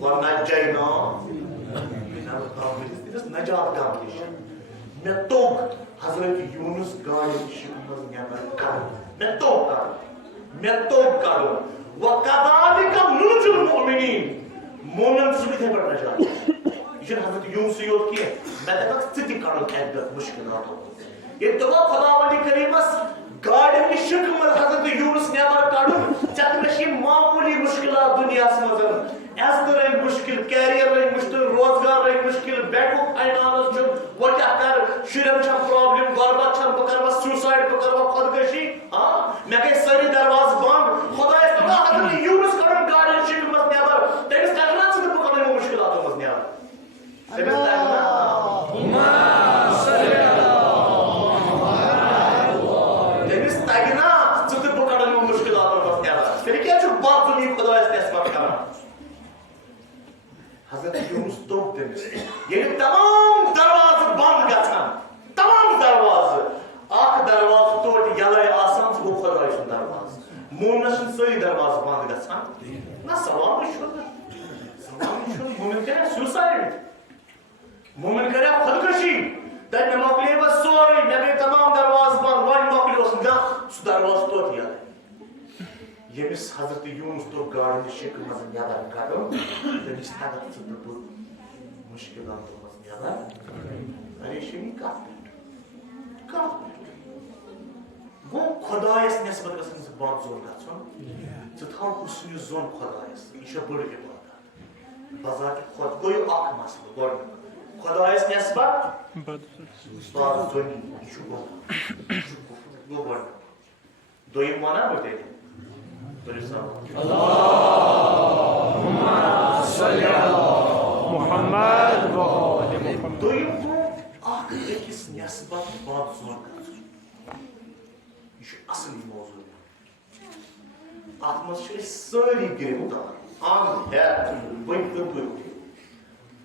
ونجینا من القوم نجات کمپلیشن مے توگ حضرت یونس گاڑی شکم مز نیبر کڑ مے توگ کڑ وَكَذَلِكَ نُنْجِ الْمُؤْمِنِينَ مومن سمجھ ہے پڑھنا چاہتے یہ حضرت یونس یوت کی میں دکھا ستھی کڑھو ایک مشکلات ہو یہ تو خدا ولی کریمس گاڑی کی شکل میں حضرت یونس نیبر کڑھو چاہتے میں یہ معمولی مشکلات دنیا سمجھن ایس در ایک مشکل کیریئر رہی مشکل روزگار رہی مشکل بیٹھو فائنانس جو وہ کیا کر شرم چھم پرابلم غربت چھم بکروا سوسائڈ بکروا خودکشی میں کہ ساری دروازے بند خدا اس طرح حضرت یونس کرن گاڑی شکل مز نیبر تیس کرنا سے بکرنے مشکلات مز نیبر تیس کرنا صلی تیس تگنا سے بکرنے مشکلات مز نیبر پھر کیا چھو بات دنیا خدا اس نے اسمت کرنا حضرت یونس تو تمس یعنی تمام دروازے بند گژھان تمام دروازے اخ دروازہ توٹ یلے آسان سو خدای سن دروازہ مومنس ساری دروازے بند گژھان نہ سوال چھُ مومن کرے سوسائڈ مومن کرے خودکشی تن مۄکلے بس سورُے مےٚ گٔے تمام دروازٕ بند وۄنۍ مۄکلیوس نہ سُہ دروازٕ توت یلے ییٚمِس حضرت یونس تو گاڑِ ہٕنٛدِ شکل منٛز نیبر کڑُن تٔمِس تگت ژٕ تہٕ بہٕ مُشکِلاتو منٛز نیبر پریشٲنی کتھ گو خدایس نسبت گژھن ژٕ بد زون گژھُن ژٕ تھاو حُسنہِ زون خدایس یہِ چھےٚ بٔڑ عبادت بذات خود گوٚو اکھ مسلہٕ گۄڈنیُک خدایس نسبت بد زونی یہِ چھُ گوٚو گۄڈنیُک دوٚیِم وَناہ بہٕ تیٚلہِ اللہُمَّ صلی علی محمد و آل محمد دوٚیِم گوٚو اکھ أکِس نسبت بد زون گژھُن یہ چھُ اصلی موضوع اتھ منٛز چھِ أسۍ سٲری گِرفتار عام ہیٚتھ بٔنۍ تہٕ بٔنۍ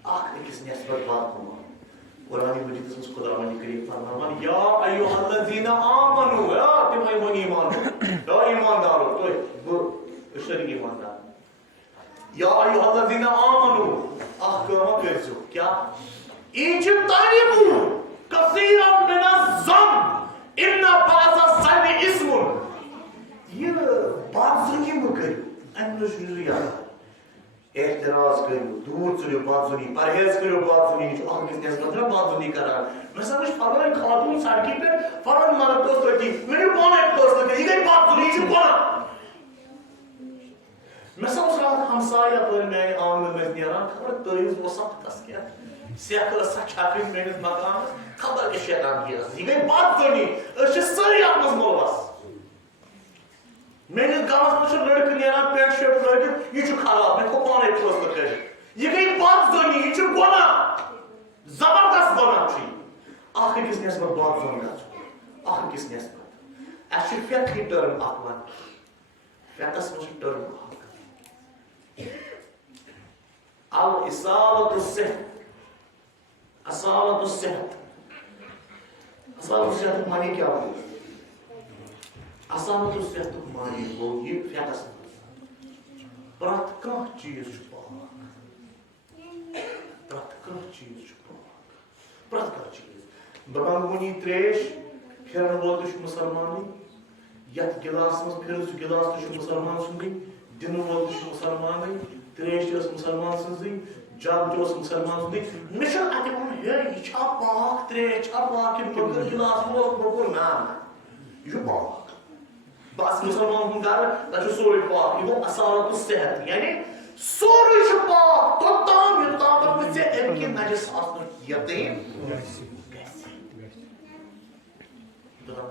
اکھ أکِس نسبت بد گوٚمُت قرآن مجیدس منٛز خدا وندِ کریم فرماوان یا ایھا الذین آمنوا تِم ؤنۍ ایمان یا ایماندارو تُہۍ بہٕ أسۍ سٲری ایماندار یا ایھا الذین آمنوا اکھ کٲمہ کٔرۍزیو کیٛاہ اجتنبوا کثیرا من الظن ان بعض الظن اسم یہ بد زنی مہ کٔرِو امہِ منٛز چھُ یاد احتراز کٔرِو دوٗر ژٔلِو بدظنی پرہیز کٔرِو بدظنی یہِ چھُ اکھ أکِس نسبت چھُنہ بدظنی کران مےٚ سا وٕچھ فلٲنۍ خاتوٗن سڑکہِ پٮ۪ٹھ فلٲنۍ مرد اوس تٔتی مےٚ نیوٗ پانے فٲصلہٕ کٔرِتھ یہِ گٔے بدظنی یہِ چھِ گۄناہ مےٚ سا اوس راتھ ہمساے یپٲرۍ میانہِ آنٛگنہٕ مٔنٛزۍ نیران خبر تٲویٖز اوسا تس کیٛاہ سیٚکھ ٲسا چھکٕنۍ میٲنِس مکانس خبر کیٛاہ شیطان یہِ ٲس یہِ گٔے بدظنی أسۍ چھِ سٲری اتھ منٛز مُلوث میٲنِس گامس منٛز چھُ لڑکہٕ نیران پینٹ شٲٹ لٲگِتھ یہِ چھُ خراب مےٚ تھوٚو پانے فٲصلہٕ کٔرِتھ یہِ گٔے بدظنی یہِ چھُ گۄناہ زبردست گۄناہ چھُ یہِ اکھ أکِس نسبت بد زون گژھُن اکھ أکِس نسبت اَسہِ چھُ فقہی ٹٔرم اکھ وَنان فقہس منٛز چھُ ٹٔرم اکھ الاصابة الصحة اصابة الصحة اصابة الصحة معنی کیا ہو اصابة الصحة معنی گوٚو یہِ فقہس منٛز پرٛٮ۪تھ کانٛہہ چیٖز چھُ پاک پرٛٮ۪تھ کانٛہہ چیٖز چھُ پاک پرٛٮ۪تھ کانٛہہ چیٖز بہٕ منٛگہٕ وٕنی ترٛیش پھِرن وول تہِ چھُ مُسلمانٕے یتھ گِلاسس منٛز پھِرٕ سُہ گِلاس تہِ چھُ مُسلمان سُنٛدٕے دِنہٕ وول تہِ چھُ مُسلمانٕے ترٛیش تہِ ٲس مُسلمان سٕنٛزٕے جگ تہِ اوس مُسلمان سُنٛدٕے مےٚ چھُنہٕ اتہِ وَنُن ہے یہِ چھا پاک ترٛیش چھا پاک کِنہٕ مٔکٕر گِلاس اوس موٚکُر نہ یہِ چھُ پاک بس مسلمان ہُنٛد گرٕ تتہِ چھُ سورُے پاک یہِ گوٚو اصالت الصحت یعنی سورُے چھُ پاک توٚتام یوٚتامَتھ نہٕ ژےٚ اَمہِ کہِ نجس آسنُک یقیٖن گژھِ.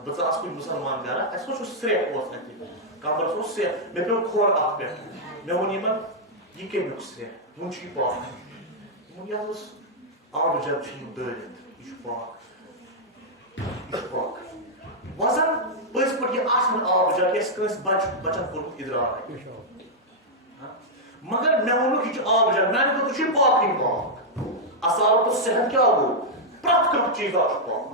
بہٕ ژاس کُنہِ مُسلمان گرا اَسہِ ما چھُ سرٛیٚح اوس اَتہِ کمرس اوس سرٛیٚح مےٚ پیوٚو کھۄر اَتھ پٮ۪ٹھ مےٚ ووٚن یِمن یہِ کَمیُک سرٛیٚح وۄنۍ چھُ یہِ پاک دوٚپُن یہِ حظ اوس آبہٕ جب چھُ یہِ دٲرِتھ یہِ چھُ پاک یہِ چھُ پاک وۄزن پٔزۍ پٲٹھۍ یہِ آسان آبہٕ جب یہِ آسہِ کٲنٛسہِ بچن کوٚرمُت اِدراک مگر مےٚ ووٚنُکھ یہِ چھُ آبہٕ جب میانہِ خٲطرٕ چھُ یہِ پاکٕے پاک اصالت تہٕ صحت کیٛاہ گوٚو پرٛٮ۪تھ کانٛہہ چیٖزا چھُ پاک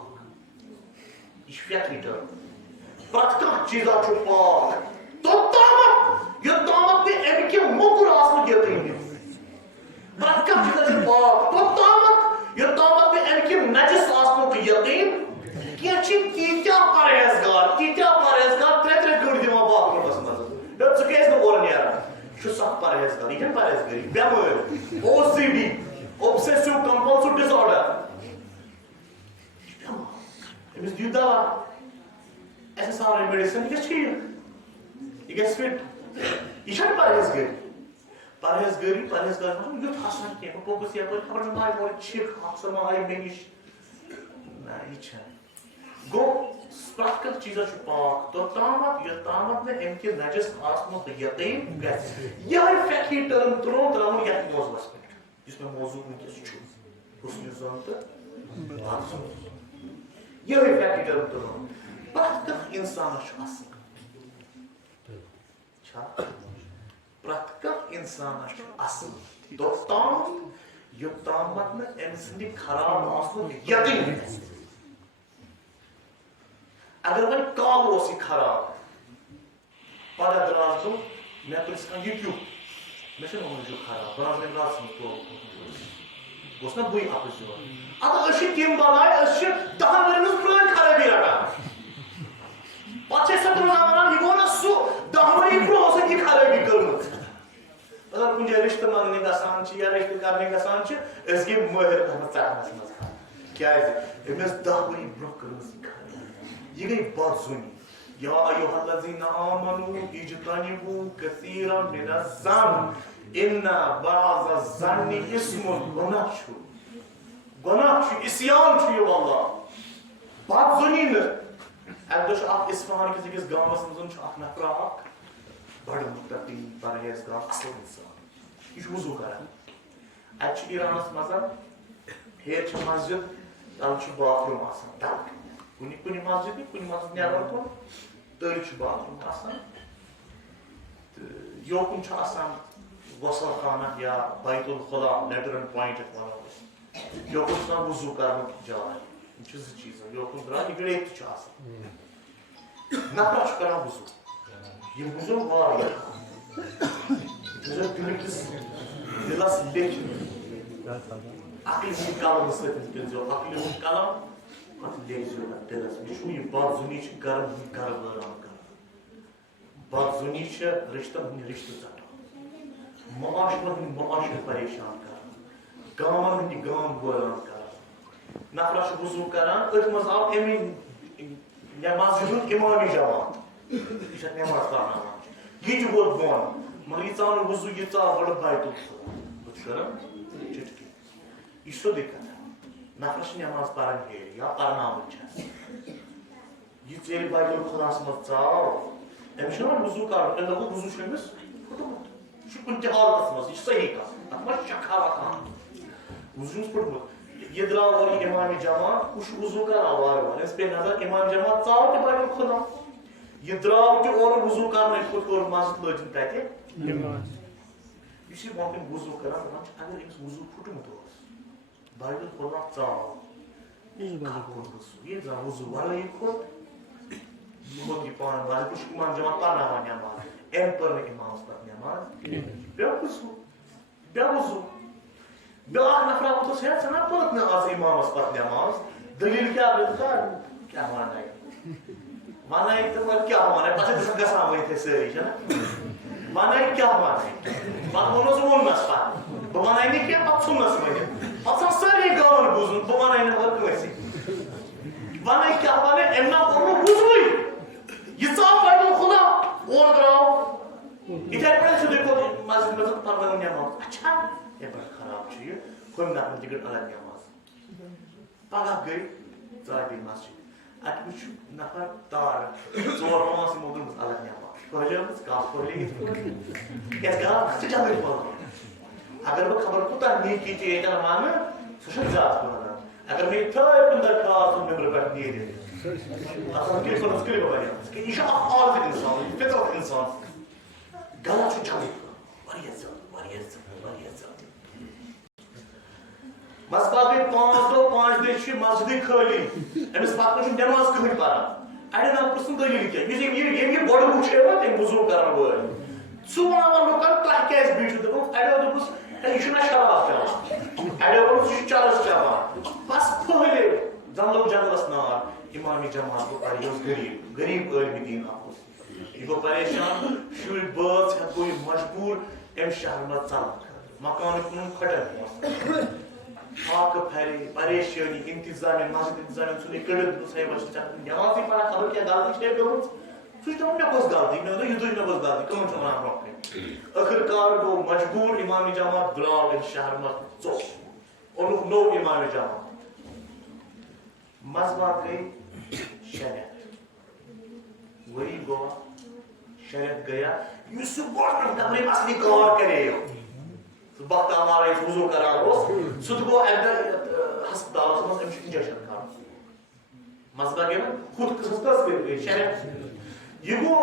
یہ فیکٹری ٹرم پرٛٮ۪تھ کانٛہہ چیٖزا چھُ پاک توٚتامَتھ یوٚتامَتھ نہٕ اَمہِ کہِ موٚکُر آسنُک یقیٖن پرٛٮ۪تھ کانٛہہ چیٖزا چھُ پاک توٚتامَتھ یوٚتامَتھ نہٕ اَمہِ کہِ نجس آسنُک یقیٖن کینٛہہ چھِ تیٖتیٛاہ پرہیزگار ترٛےٚ گٲنٛٹہٕ دِوان باتھ روٗمَس منٛز دوٚپ ژٕ کیٛازِ نہٕ اورٕ نیران یہِ چھُ سخ پرہیزگار یہِ کیٛاہ پرہیزگٲری بٮ۪مٲرۍ OCD اوبسیسِو کمپلسِو ڈِس آرڈر أمِس دِیِو دوا اَسہِ ہسا آو میڈِسن یہِ گژھِ ٹھیٖک یہِ گژھِ فِٹ یہِ چھَنہٕ پرہیزگٲری پرہیزگار یُتھ آسان کینٛہہ بہٕ پوٚکُس یپٲرۍ خبر مےٚ ما آیہِ اورٕ چھِکھ اکھ ما آیہِ مےٚ نِش نہ یہِ چھَنہٕ گوٚو پرٛٮ۪تھ کانٛہہ چیٖزا چھُ پاک توٚتامَتھ یوٚتامَتھ نہٕ اَمہِ کہِ نجس آسنُک یقیٖن گژھِ یِہوٚے فیکٹری ٹرم ترٛاوُن یتھ موضوٗعس پٮ۪ٹھ یُس مےٚ موضوٗع وٕنکیٚس چھُ حُسنِ زن تہٕ بد یِہوٚے فیکٹری ٹرم ترٛاوُن پرٛٮ۪تھ کانٛہہ اِنسانس چھُ اصٕل چھا پرٛٮ۪تھ کانٛہہ اِنسانس چھُ اصٕل توٚتام یوٚتامَتھ نہٕ أمۍ سٕنٛدِ خراب آسنُک یقیٖن گژھِ اگر وۄنۍ کالہٕ اوس یہِ خراب پگاہ دراس بہٕ مےٚ پرٛژھ کانٛہہ یہِ کیُتھ مےٚ چھُنہٕ ووٚنمُت یہِ چھُ خراب بہٕ آسہٕ راتس منٛز گوٚژھ نا بٕے اَپُز یِوان اَدٕ أسۍ چھِ تِم بلاے أسۍ چھِ 10 ؤرین ہٕنٛز پرٛٲنۍ خرٲبی رٹان پتہٕ چھِ أسۍ سۄ تُلان وَنان یہِ گوٚو نا سُہ 10 ؤری برونٛہہ اوسُکھ یہِ خرٲبی کٔرمٕژ اگر کُنہِ جایہِ رِشتہٕ منٛگنہِ گژھان چھِ یا رِشتہٕ کرنہِ گژھان چھِ أسۍ گٔے مٲہِر اَتھ منٛز ژَٹنَس منٛز کیٛازِ أمۍ ٲس 10 ؤری برونٛہہ کٔرمٕژ یہِ خرٲبی یہِ گٔے بدظُنی یا ایُّہا الذیٖنَ آمَنوٗ اجتنبوٗ کثیٖرًا مِنَ الظَّنِّ اِنَّ بَعْضَ الظَّنِّ اِثْمٌ گۄناہ چھُ اِسیان چھُ یہِ واللہ بدظُنی نہٕ اَکہِ دۄہ چھُ اکھ اِصفہان کِس أکِس گامَس منٛز چھُ اکھ نفرا اکھ بڑٕ مُتقی پرہیزگار اصٕل اِنسان یہِ چھُ وضوٗ کران اَتہِ چھُ ایرانَس منٛز ہیٚرِ چھِ مسجد تَلہٕ چھُ باتھ روٗم آسان تَلہٕ کُنہِ مسجد کُنہِ مسجد نیبر کُن تٔلۍ چھُ باتھ روٗم آسان تہٕ یوکُن چھُ آسان غسل خانہ یا بیت الخلا لیٹرن پوینٹ یَتھ وَنو أسۍ یوکُن چھُ آسان وضوٗ کرنُک جاے یِم چھِ زٕ چیٖز یوکُن درٛاو یہِ گرٛیک تہِ چھُ آسان نفرا چھُ کران وضوٗ یہِ بوٗزو واریاہ دِلکِس دِلس لیکھِتھ عقلہِ ہٕنٛدِ قلمہٕ سۭتۍ کٔرۍزیو عقلہِ ہُنٛد قلم پتہٕ لیکھزیو اَتھ دِلس یہِ چھُ یہِ بدظُنی چھِ گرن ہٕنٛدۍ گرٕ وٲران کران بدظُنی چھِ رِشتن ہٕنٛدۍ رِشتہٕ ژٹان معاشرن ہٕنٛدۍ معاشرٕ پریشان کران گامن ہٕنٛدۍ گام وٲران کران نفرا چھُ وضوٗ کران أتھۍ منٛز آو اَمہِ مسجد ہُنٛد اِمامی جماعت یہِ چھِ نٮ۪ماز پرناوان یہِ تہِ ووت بۄن مگر یہِ ژاو نہٕ وضوٗ یہِ ژاو گۄڈٕ بیت الخلا بہٕ چھُس کران چُٹکی یہِ چھُ سیوٚدُے کتھ نفرس چھِ نٮ۪ماز پرٕنۍ ہیٚرِ یا پرناوٕنۍ چھَس یہِ ژیٖرِ بیت الخلاہس منٛز ژاو أمِس چھُنہ وۄنۍ وضوٗ کرُن أمۍ دوٚپُکھ وضوٗ چھُ أمِس پھُٹمُت یہِ چھُ کُنہِ تہِ حالتس منٛز یہِ چھِ صحیح کتھ اتھ ما چھُ شکھا وکھا وضوٗ چھُ أمِس پھُٹمُت یہِ درٛاو اورٕ یہِ اِمامِ جماعت ہُہ چھُ وضوٗ کران وارٕ وارٕ أمِس پیٚیہِ نظر اِمام جماعت ژاو تہِ بیت الخلا یہِ درٛاو تہِ اورٕ وضوٗ کرنٕے کھوٚت اورٕ مسجد لٲجِن تتہِ یُس یہِ برونٛہہ کَنہِ وضوٗ کران دپان چھِ اگر أمِس وضوٗ پھُٹمُت اوس بیت الخلا ژاو یہِ درٛاو وضوٗ ورٲیی کھوٚت کھوٚت یہِ پانہٕ مسجد بہٕ چھُس اِمام جماعت پرناوان نٮ۪ماز أمۍ پٔر نہٕ اِمامس پتہٕ نٮ۪ماز بیٛاکھ وضوٗ بیٛاکھ نفرا ووٚتھُس ہے ژٕ نا پٔرٕتھ نہٕ آز اِمامس پتہٕ نٮ۪ماز دٔلیٖل کیٛاہ وَنَے وَنَے تہٕ وۄنۍ کیٛاہ وَنَے پتہٕ چھِ گژھان ؤنِتھٕے سٲری چھِنہ وَنَے کیٛاہ وَنَے پتہٕ ووٚنُس ووٚننَس پتہٕ بہٕ وَنَے نہٕ کینٛہہ پتہٕ ژھُننَس ؤنِتھ پتہٕ ژھٕن سٲری گامَن بوٗزمُت بہٕ وَنَے نہٕ وۄنۍ کٲنٛسے وَنَے کیٛاہ وَنَے أمۍ نا کوٚر نہٕ وضوٗے یہِ ژاو بیت الخلا اورٕ درٛاو یِتھَے پٲٹھۍ سیوٚدُے کھوٚت مسجد روزان پرواہ نماز اچھا یہ بڑا خراب چھ یہ ہم نفر تہ گٔے الگ نماز پگہ گٔے ژاے مسجد اتہ وچھ نفر تار 4 پانٛژھ یمو دوٚپمس الگ نماز پھہلیمٕژ کتھ پھہلے کیٛازِ گاو چھِ جلدی پھہلان اگر بہٕ خبر کوٗتاہ نیکی تہِ ییٚتٮ۪ن وَنہٕ سُہ چھُ زیادٕ پھہلان اگر مےٚ یِتھَے کُنہِ درخاست نیٚبرٕ پٮ۪ٹھ نیرِ یہ چھُ اکھ عادت اِنسان یہِ فطرت اِنسان غلط چھُ جلدی واریاہ زیادٕ بس پتہٕ گٔے 5 دۄہ 5 دۄہ چھِ مسجدٕے خٲلی أمِس پتہٕ چھُنہٕ نٮ۪ماز کٕہٕنۍ پران اڑٮ۪ن آو پرٛژھُن دٔلیٖل کیٛاہ ییٚمۍ یہِ گۄڈٕ وٕچھ یِوان تٔمۍ وضوٗ کرن وٲلۍ ژٕ وَناوان لُکن تۄہہِ کیٛازِ بیٖٹھِو دوٚپُکھ اڑیو دوٚپُس ہے یہِ چھُنہ شراب چٮ۪وان اڑیو ووٚنُس یہِ چھُ چرس چٮ۪وان بس پھہلے زن لوگ جنگلس نار امام جماعت گوٚو پَرِ یہِ اوس غریٖب عٲلمہِ دیٖن اکھ اوس یہِ گوٚو پریشان شُرۍ بٲژ ہٮ۪تھ گوٚو یہِ مجبوٗر أمۍ شہرٕ منٛز ژلنہٕ خٲطرٕ مکانُک کٕنُن کھۄٹٮ۪ن پونٛسہٕ فاقہٕ پھرے پریشٲنی انتظامیہ مسجد انتظامیہ ژھُن یہِ کٔڑِتھ دوٚپُس ہے بہٕ چھُس ژےٚ نٮ۪مازٕے پران خبر کیٛاہ غلطی چھےٚ گٔمٕژ سُہ چھُ دپان مےٚ کۄس غلطی مےٚ دوٚپ یِتُے مےٚ کۄس غلطی کٕمن چھُ وَنان برونٛہہ کَنہِ ٲخٕر کار گوٚو مجبوٗر امام جماعت درٛاو أمۍ شہرٕ منٛز ژوٚپ اوٚنُکھ نوٚو امام جماعت منٛزباگ گٔے 6 رٮ۪تھ ؤری گوٚوا 6 رٮ۪تھ گٔیا یُس سُہ گۄڈٕنیُک نفر اصلی کار کرییو سُہ بختہ مارا یُس وضوٗ کران اوس سُہ تہِ گوٚو اکہِ دۄہ ہسپتالس منٛز أمِس چھُ انجکشن کرُن منٛزباگ گٔے وۄنۍ خود قٕسٕس کٔژ گٔے 6 رٮ۪تھ یہِ گوٚو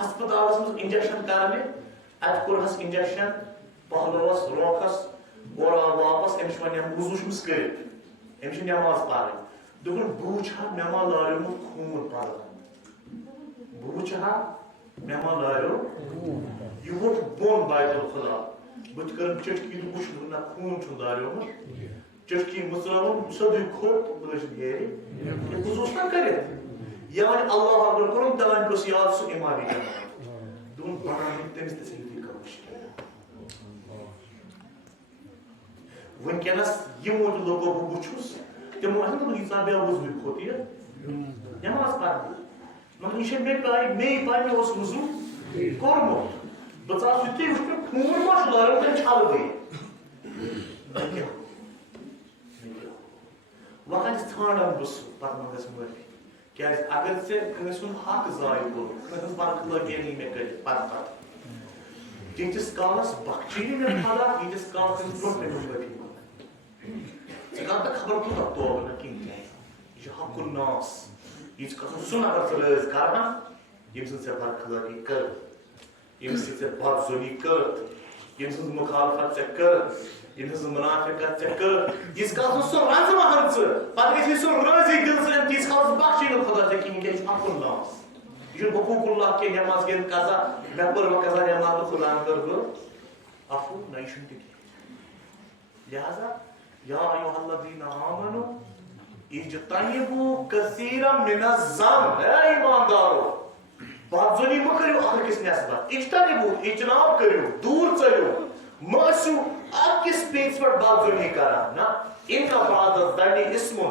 ہسپتالس منٛز انجکشن کرنہِ اتہِ کوٚرہس انجکشن پہلوس روکھس اورٕ آو واپس أمِس چھُ وۄنۍ وضوٗ چھُمس کٔرِتھ أمِس چھِ نٮ۪ماز پرٕنۍ دوٚپُن بہٕ وٕچھِ ہا مےٚ ما لاریومُت خوٗن پران بہٕ وٕچھِ ہا مےٚ ما لاریو یہِ ووٚتھ بۄن بیت الخلا بہٕ تہِ کٔرٕم چٹکی تہٕ وٕچھ نہ خوٗن چھُم لاریومُت چٹکی مٕژراوُن سیوٚدُے کھوٚت لٔج نیرِ وضوٗ اوس نہ کٔرِتھ یا وۄنۍ اللہ اکبر کوٚرُم تانۍ پیوٚس یاد سُہ امام جماعت دوٚپُن بناوُن تٔمِس تہِ چھِ یِتُے کٲم وٕنکٮ۪نس یِمو تہِ لوگو بہٕ وٕچھُس تِمو آسہِ نہ دوٚپمُت ییٖژاہ بے وضوٗی کھوٚت یہِ نٮ۪ماز پرنہِ مگر یہِ چھےٚ مےٚ پاے مے پاے مےٚ اوس وضوٗ کوٚرمُت بہٕ ژاس یُتھُے وٕچھ مےٚ خوٗن ما چھُ لٲریومُت تیٚلہِ چھَلہٕ بہٕ وۄنۍ کَتہِ ژھانڈان بہٕ سُہ پتہٕ منٛگس معٲفی کیٛازِ اگر ژےٚ کٲنٛسہِ ہُنٛد حق ضایع کوٚرُکھ کٲنٛسہِ ہٕنٛز برخلٲقی نی مےٚ کٔرِتھ پتہٕ ییٖتِس کالس بخچی نہٕ مےٚ خدا ییٖتِس کالس أمِس برونٛہہ کَنہِ معٲفی منٛگان ژٕ کر مےٚ خبر کوٗتاہ توبہٕ نہ کِہیٖنۍ یہِ چھُ حق الناس یہِ چھُ گژھُن سُہ نفر ژٕ رٲضۍ کران ییٚمہِ سٕنٛز ژےٚ برخلٲقی کٔرٕتھ ییٚمہِ سۭتۍ ژےٚ بدظٲنی کٔرٕتھ ییٚمہِ سٕنٛز مُخالفت ژےٚ کٔرٕتھ ییٚمہِ سٕنٛز منافقت ژےٚ کٔرٕتھ ییٖتِس کالس نہٕ سُہ رنٛزٕ ژٕ پتہٕ گژھِ سُہ رٲضی دِلہٕ سۭتۍ تیٖتِس کالس بخچی نہٕ خۄدا ژےٚ کِہیٖنۍ کیٛازِ یہِ چھُ حق الناس یہِ چھُنہٕ حقوٗق اللہ کینٛہہ نٮ۪ماز گٔے قضا مےٚ پٔر وۄنۍ قضا نٮ۪ماز تہٕ خۄداین کٔر بہٕ عفو نہ یہِ چھُنہٕ تہِ کینٛہہ لہذا یا ایُہا الذیٖنَ آمَنُوا اجتنبوا کثیرا من الظن اے ایماندارو بدظنی مہ کٔرِو اکھ أکِس نٮ۪سبت اجتنبوا اجتناب کٔرِو دوٗر ژٔلِو مہ ٲسِو أکِس بیٚکِس پٮ۪ٹھ بدظنی کران نہ اِن بعض الظنِ اِثْمٌ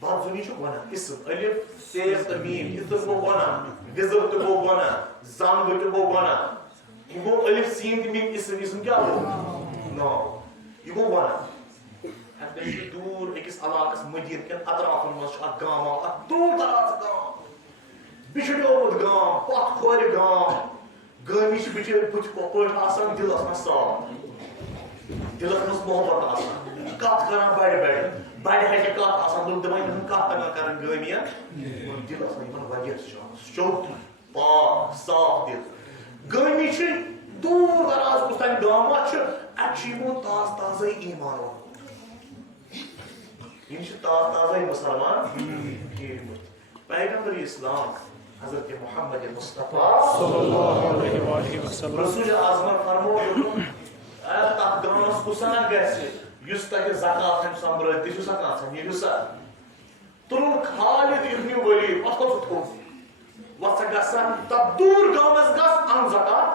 بدظنی چھُ گۄناہ اِسم الف سیف تہٕ میٖم اِسم گوٚو گۄناہ وِزر تہِ گوٚو گۄناہ زنٛگ تہِ گوٚو گۄناہ یہِ گوٚو الف سیٖن تہٕ میٖم اِسم اِسم کیٛاہ گوٚو ناو یہِ گوٚو گۄناہ اَتہِ چھُ دوٗر أکِس علاقس مدیٖنہ کٮ۪ن اطرافن منٛز چھُ اکھ گام اکھ دوٗر دراز گام بِچھڑیومُت گام پتھ کھورِ گام گٲمی چھِ بِچٲرۍ بٕتھِ پٲٹھۍ آسان دِل آسان صاف دِلس منٛز محبت آسان کتھ کران بڑِ ہٹہِ کتھ آسان دوٚپ دپان یِمن کتھ تگان کران گٲمین دِل آسان یِمن واریاہ سیوٚد پاک صاف دِل گٲمی چھِ دوٗر دراز کُس تانۍ گامہ چھُ اتہِ چھُ یِمو تازٕ تازَے ایٖمان اوٚنمُت یِم چھِ تازٕ تازَے مُسلمان گٔمٕتۍ پیغمبر اسلام حضرت محمد مصطفیٰ رسول اعظمن فرموو دوٚپُن تتھ گامس کُس ہنا گژھِ یُس تتہِ زکات ہٮ۪کہِ سمبرٲوِتھ تہِ چھُ سا کانٛہہ نیٖرِو سا تُلُن خالد ابن ولید پتھ کھوٚت سُہ تھوٚد وۄتھ سا گژھ سا تتھ دوٗر گامس گژھ ان زکات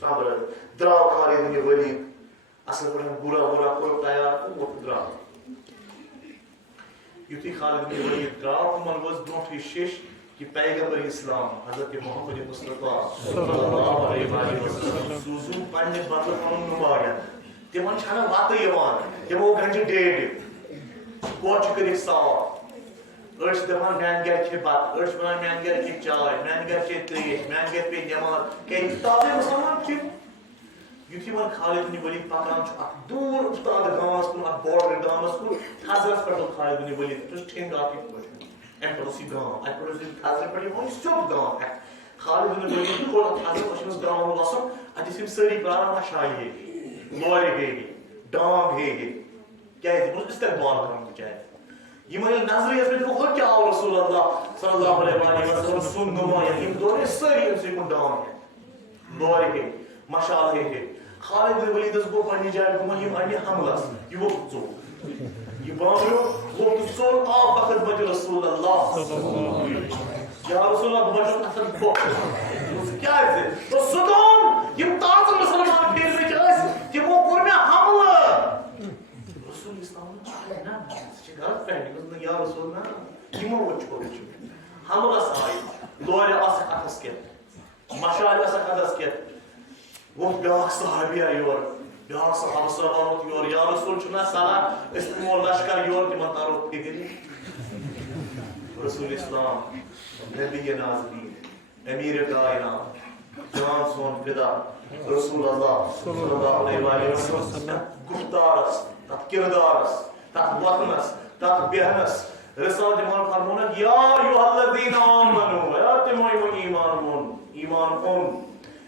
سمبرٲوِتھ درٛاو خالد ابن ولید اصل پٲٹھۍ بُرا کوٚر تیار تہٕ ووٚتھ درٛاو یُتھُے خالد ابن ولید درٛاو تِمن ؤژھ برونٛٹھٕے شیٚش کہ پیغمبر اسلام حضرت محمد مصطفیٰ صلی اللہ علیہ وسلم سوزو پنہ بدل پنن نمایاں تمن چھنا وتہ یوان تمو گنجہ ڈیٹ کوچ کر صاف أڑۍ چھِ دپان میانہِ گرِ چھِ بتہٕ أڑۍ چھِ ونان میانہِ گرِ چھِ چاے میانہِ گرِ چھِ تریش میانہِ گرِ پے نٮ۪ماز کیازِ تازے مسلمان چھِ یُتھُے وۄنۍ خالد بن ولید پکان چھُ اکھ دوٗر اُستاد گامس کُن اکھ بارڈر گامس کُن تھزرس پٮ۪ٹھ اوس خالد بن ولید سُہ چھُ ٹھیٚنٛگہٕ اکھ یِتھ پٲٹھۍ اَمہِ پٮ۪ٹھ اوس یہِ گام اَتہِ پٮ۪ٹھ اوس یہِ تھزرٕ پٮ۪ٹھ یِوان یہِ سیوٚد گام خالد بن ولید کھوٚل تھزرٕ پٮ۪ٹھ چھُ گام وسُن اَتہِ ٲسۍ یِم سٲری پرٛاران مشالہِ ہے لورِ ہے ڈانٛگ ہے کیازِ یِم اوس استقبال کران بِچارِ یِمن ییٚلہِ نظرِ ٲس مےٚ دوٚپُکھ ہُہ کیٛاہ آو رسول اللہ صلی اللہ علیہ وسلم سُنٛد نُمایاں یِم دورے سٲری أمۍ سٕے کُن ڈانٛگ ہے لورِ ہے مشال ہے خالد بن ولیدس گوٚو پننہِ جایہِ گوٚمُت یِم أنہِ حملس یہِ ووٚتھ ژوٚل یہِ بانٛبریو ووٚتھ ژوٚل آو وقت بچہِ رسول اللہ یا رسول اللہ بہٕ بچُس اصل پٲٹھۍ کیازِ سُہ دوٚپ یِم تازٕ مُسلمان پھیرمٕتۍ ٲسۍ تِمو کوٚر مےٚ حملہٕ رسول اسلام نہ سُہ چھِ غلط فہمی یا رسول اللہ یِمو ووٚت چھوٚڑ حملس آیہِ لورِ آسہٕ اَتھس کٮ۪تھ مشالہِ آسہٕ اَتھس کٮ۪تھ ووٚتھ بیٛاکھ صحابیہ یور بیٛاکھ صحابہ صٲب آمُت یور یا رسول چھُنہ صلاح أسۍ نِمو لشکر یور تِمن تارو فِکرِ رسول اسلام نبی نازنین امیر کائنات جان سون فدا رسول اللہ صلی اللہ علیہ وسلم گفتارس تتھ کردارس تتھ وطنس تتھ بیہنس رسالت دِوان فرمونکھ یا ایھا الذین آمنوا یا تِمو یِمو ایمان اوٚن ایمان اوٚن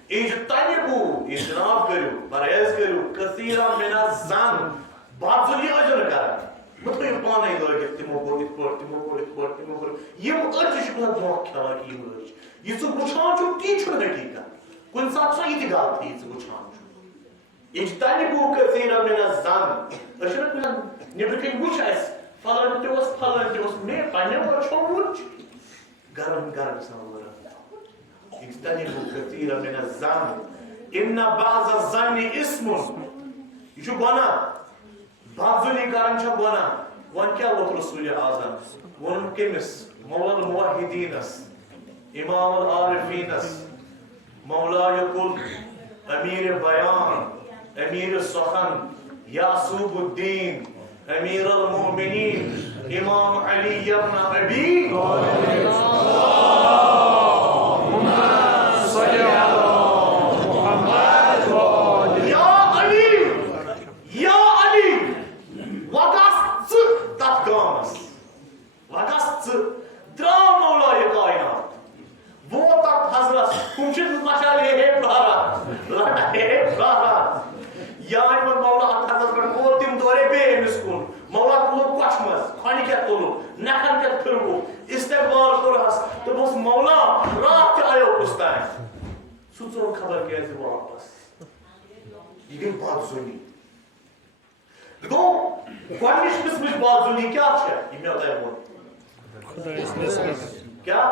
اجتنبوا اجتناب کرو پرہیز کرو کثیرا من الظن بدظنی ٲسِو نہٕ کران مہ تھٲیِو پانے لٲگِتھ تِمو کوٚر یِتھ پٲٹھۍ تِمو کوٚر یِتھ پٲٹھۍ تِمو کوٚر یِم أچھ چھِ کُنہِ دھوکہٕ کھٮ۪وان کہِ یِم أچھ یہِ ژٕ وٕچھان چھُکھ تی چھُنہٕ حقیٖقت کُنہِ ساتہٕ چھُ یہِ تہِ غلطی ژٕ وٕچھان چھُکھ اجتنبوا کثیرا من الظن أسۍ چھِنہ کُنہِ نیٚبرٕ کَنۍ وٕچھ اَسہِ فلٲنۍ تہِ اوس پھلٲنۍ تہِ اوس مےٚ پننٮ۪و أچھو وٕچھ گرم گرم گژھان وٲران اجتنبوا كثيرا من الظن ان بعض الظن اسم یہ چھُ گۄناہ بدظنی کران چھِ گۄناہ وۄنۍ کیٛاہ ووٚتھ رسول اعظم ووٚنُن کٔمِس مولا الموحدیٖنس امام العارفیٖنس مولایہ کُل امیر بیان امیر سخن یعصوب الدین امیر المؤمنین امام علی ابن ابی استقبال کورہس دوٚپُس مولا رات تہِ آیو کُس تانۍ سُہ ژوٚل خبر کیازِ واپس یہِ گٔے بدظنی گوٚو گۄڈنِچ قٕسمٕچ بدظنی کیٛاہ چھےٚ یہِ مےٚ تۄہہِ ووٚن کیٛاہ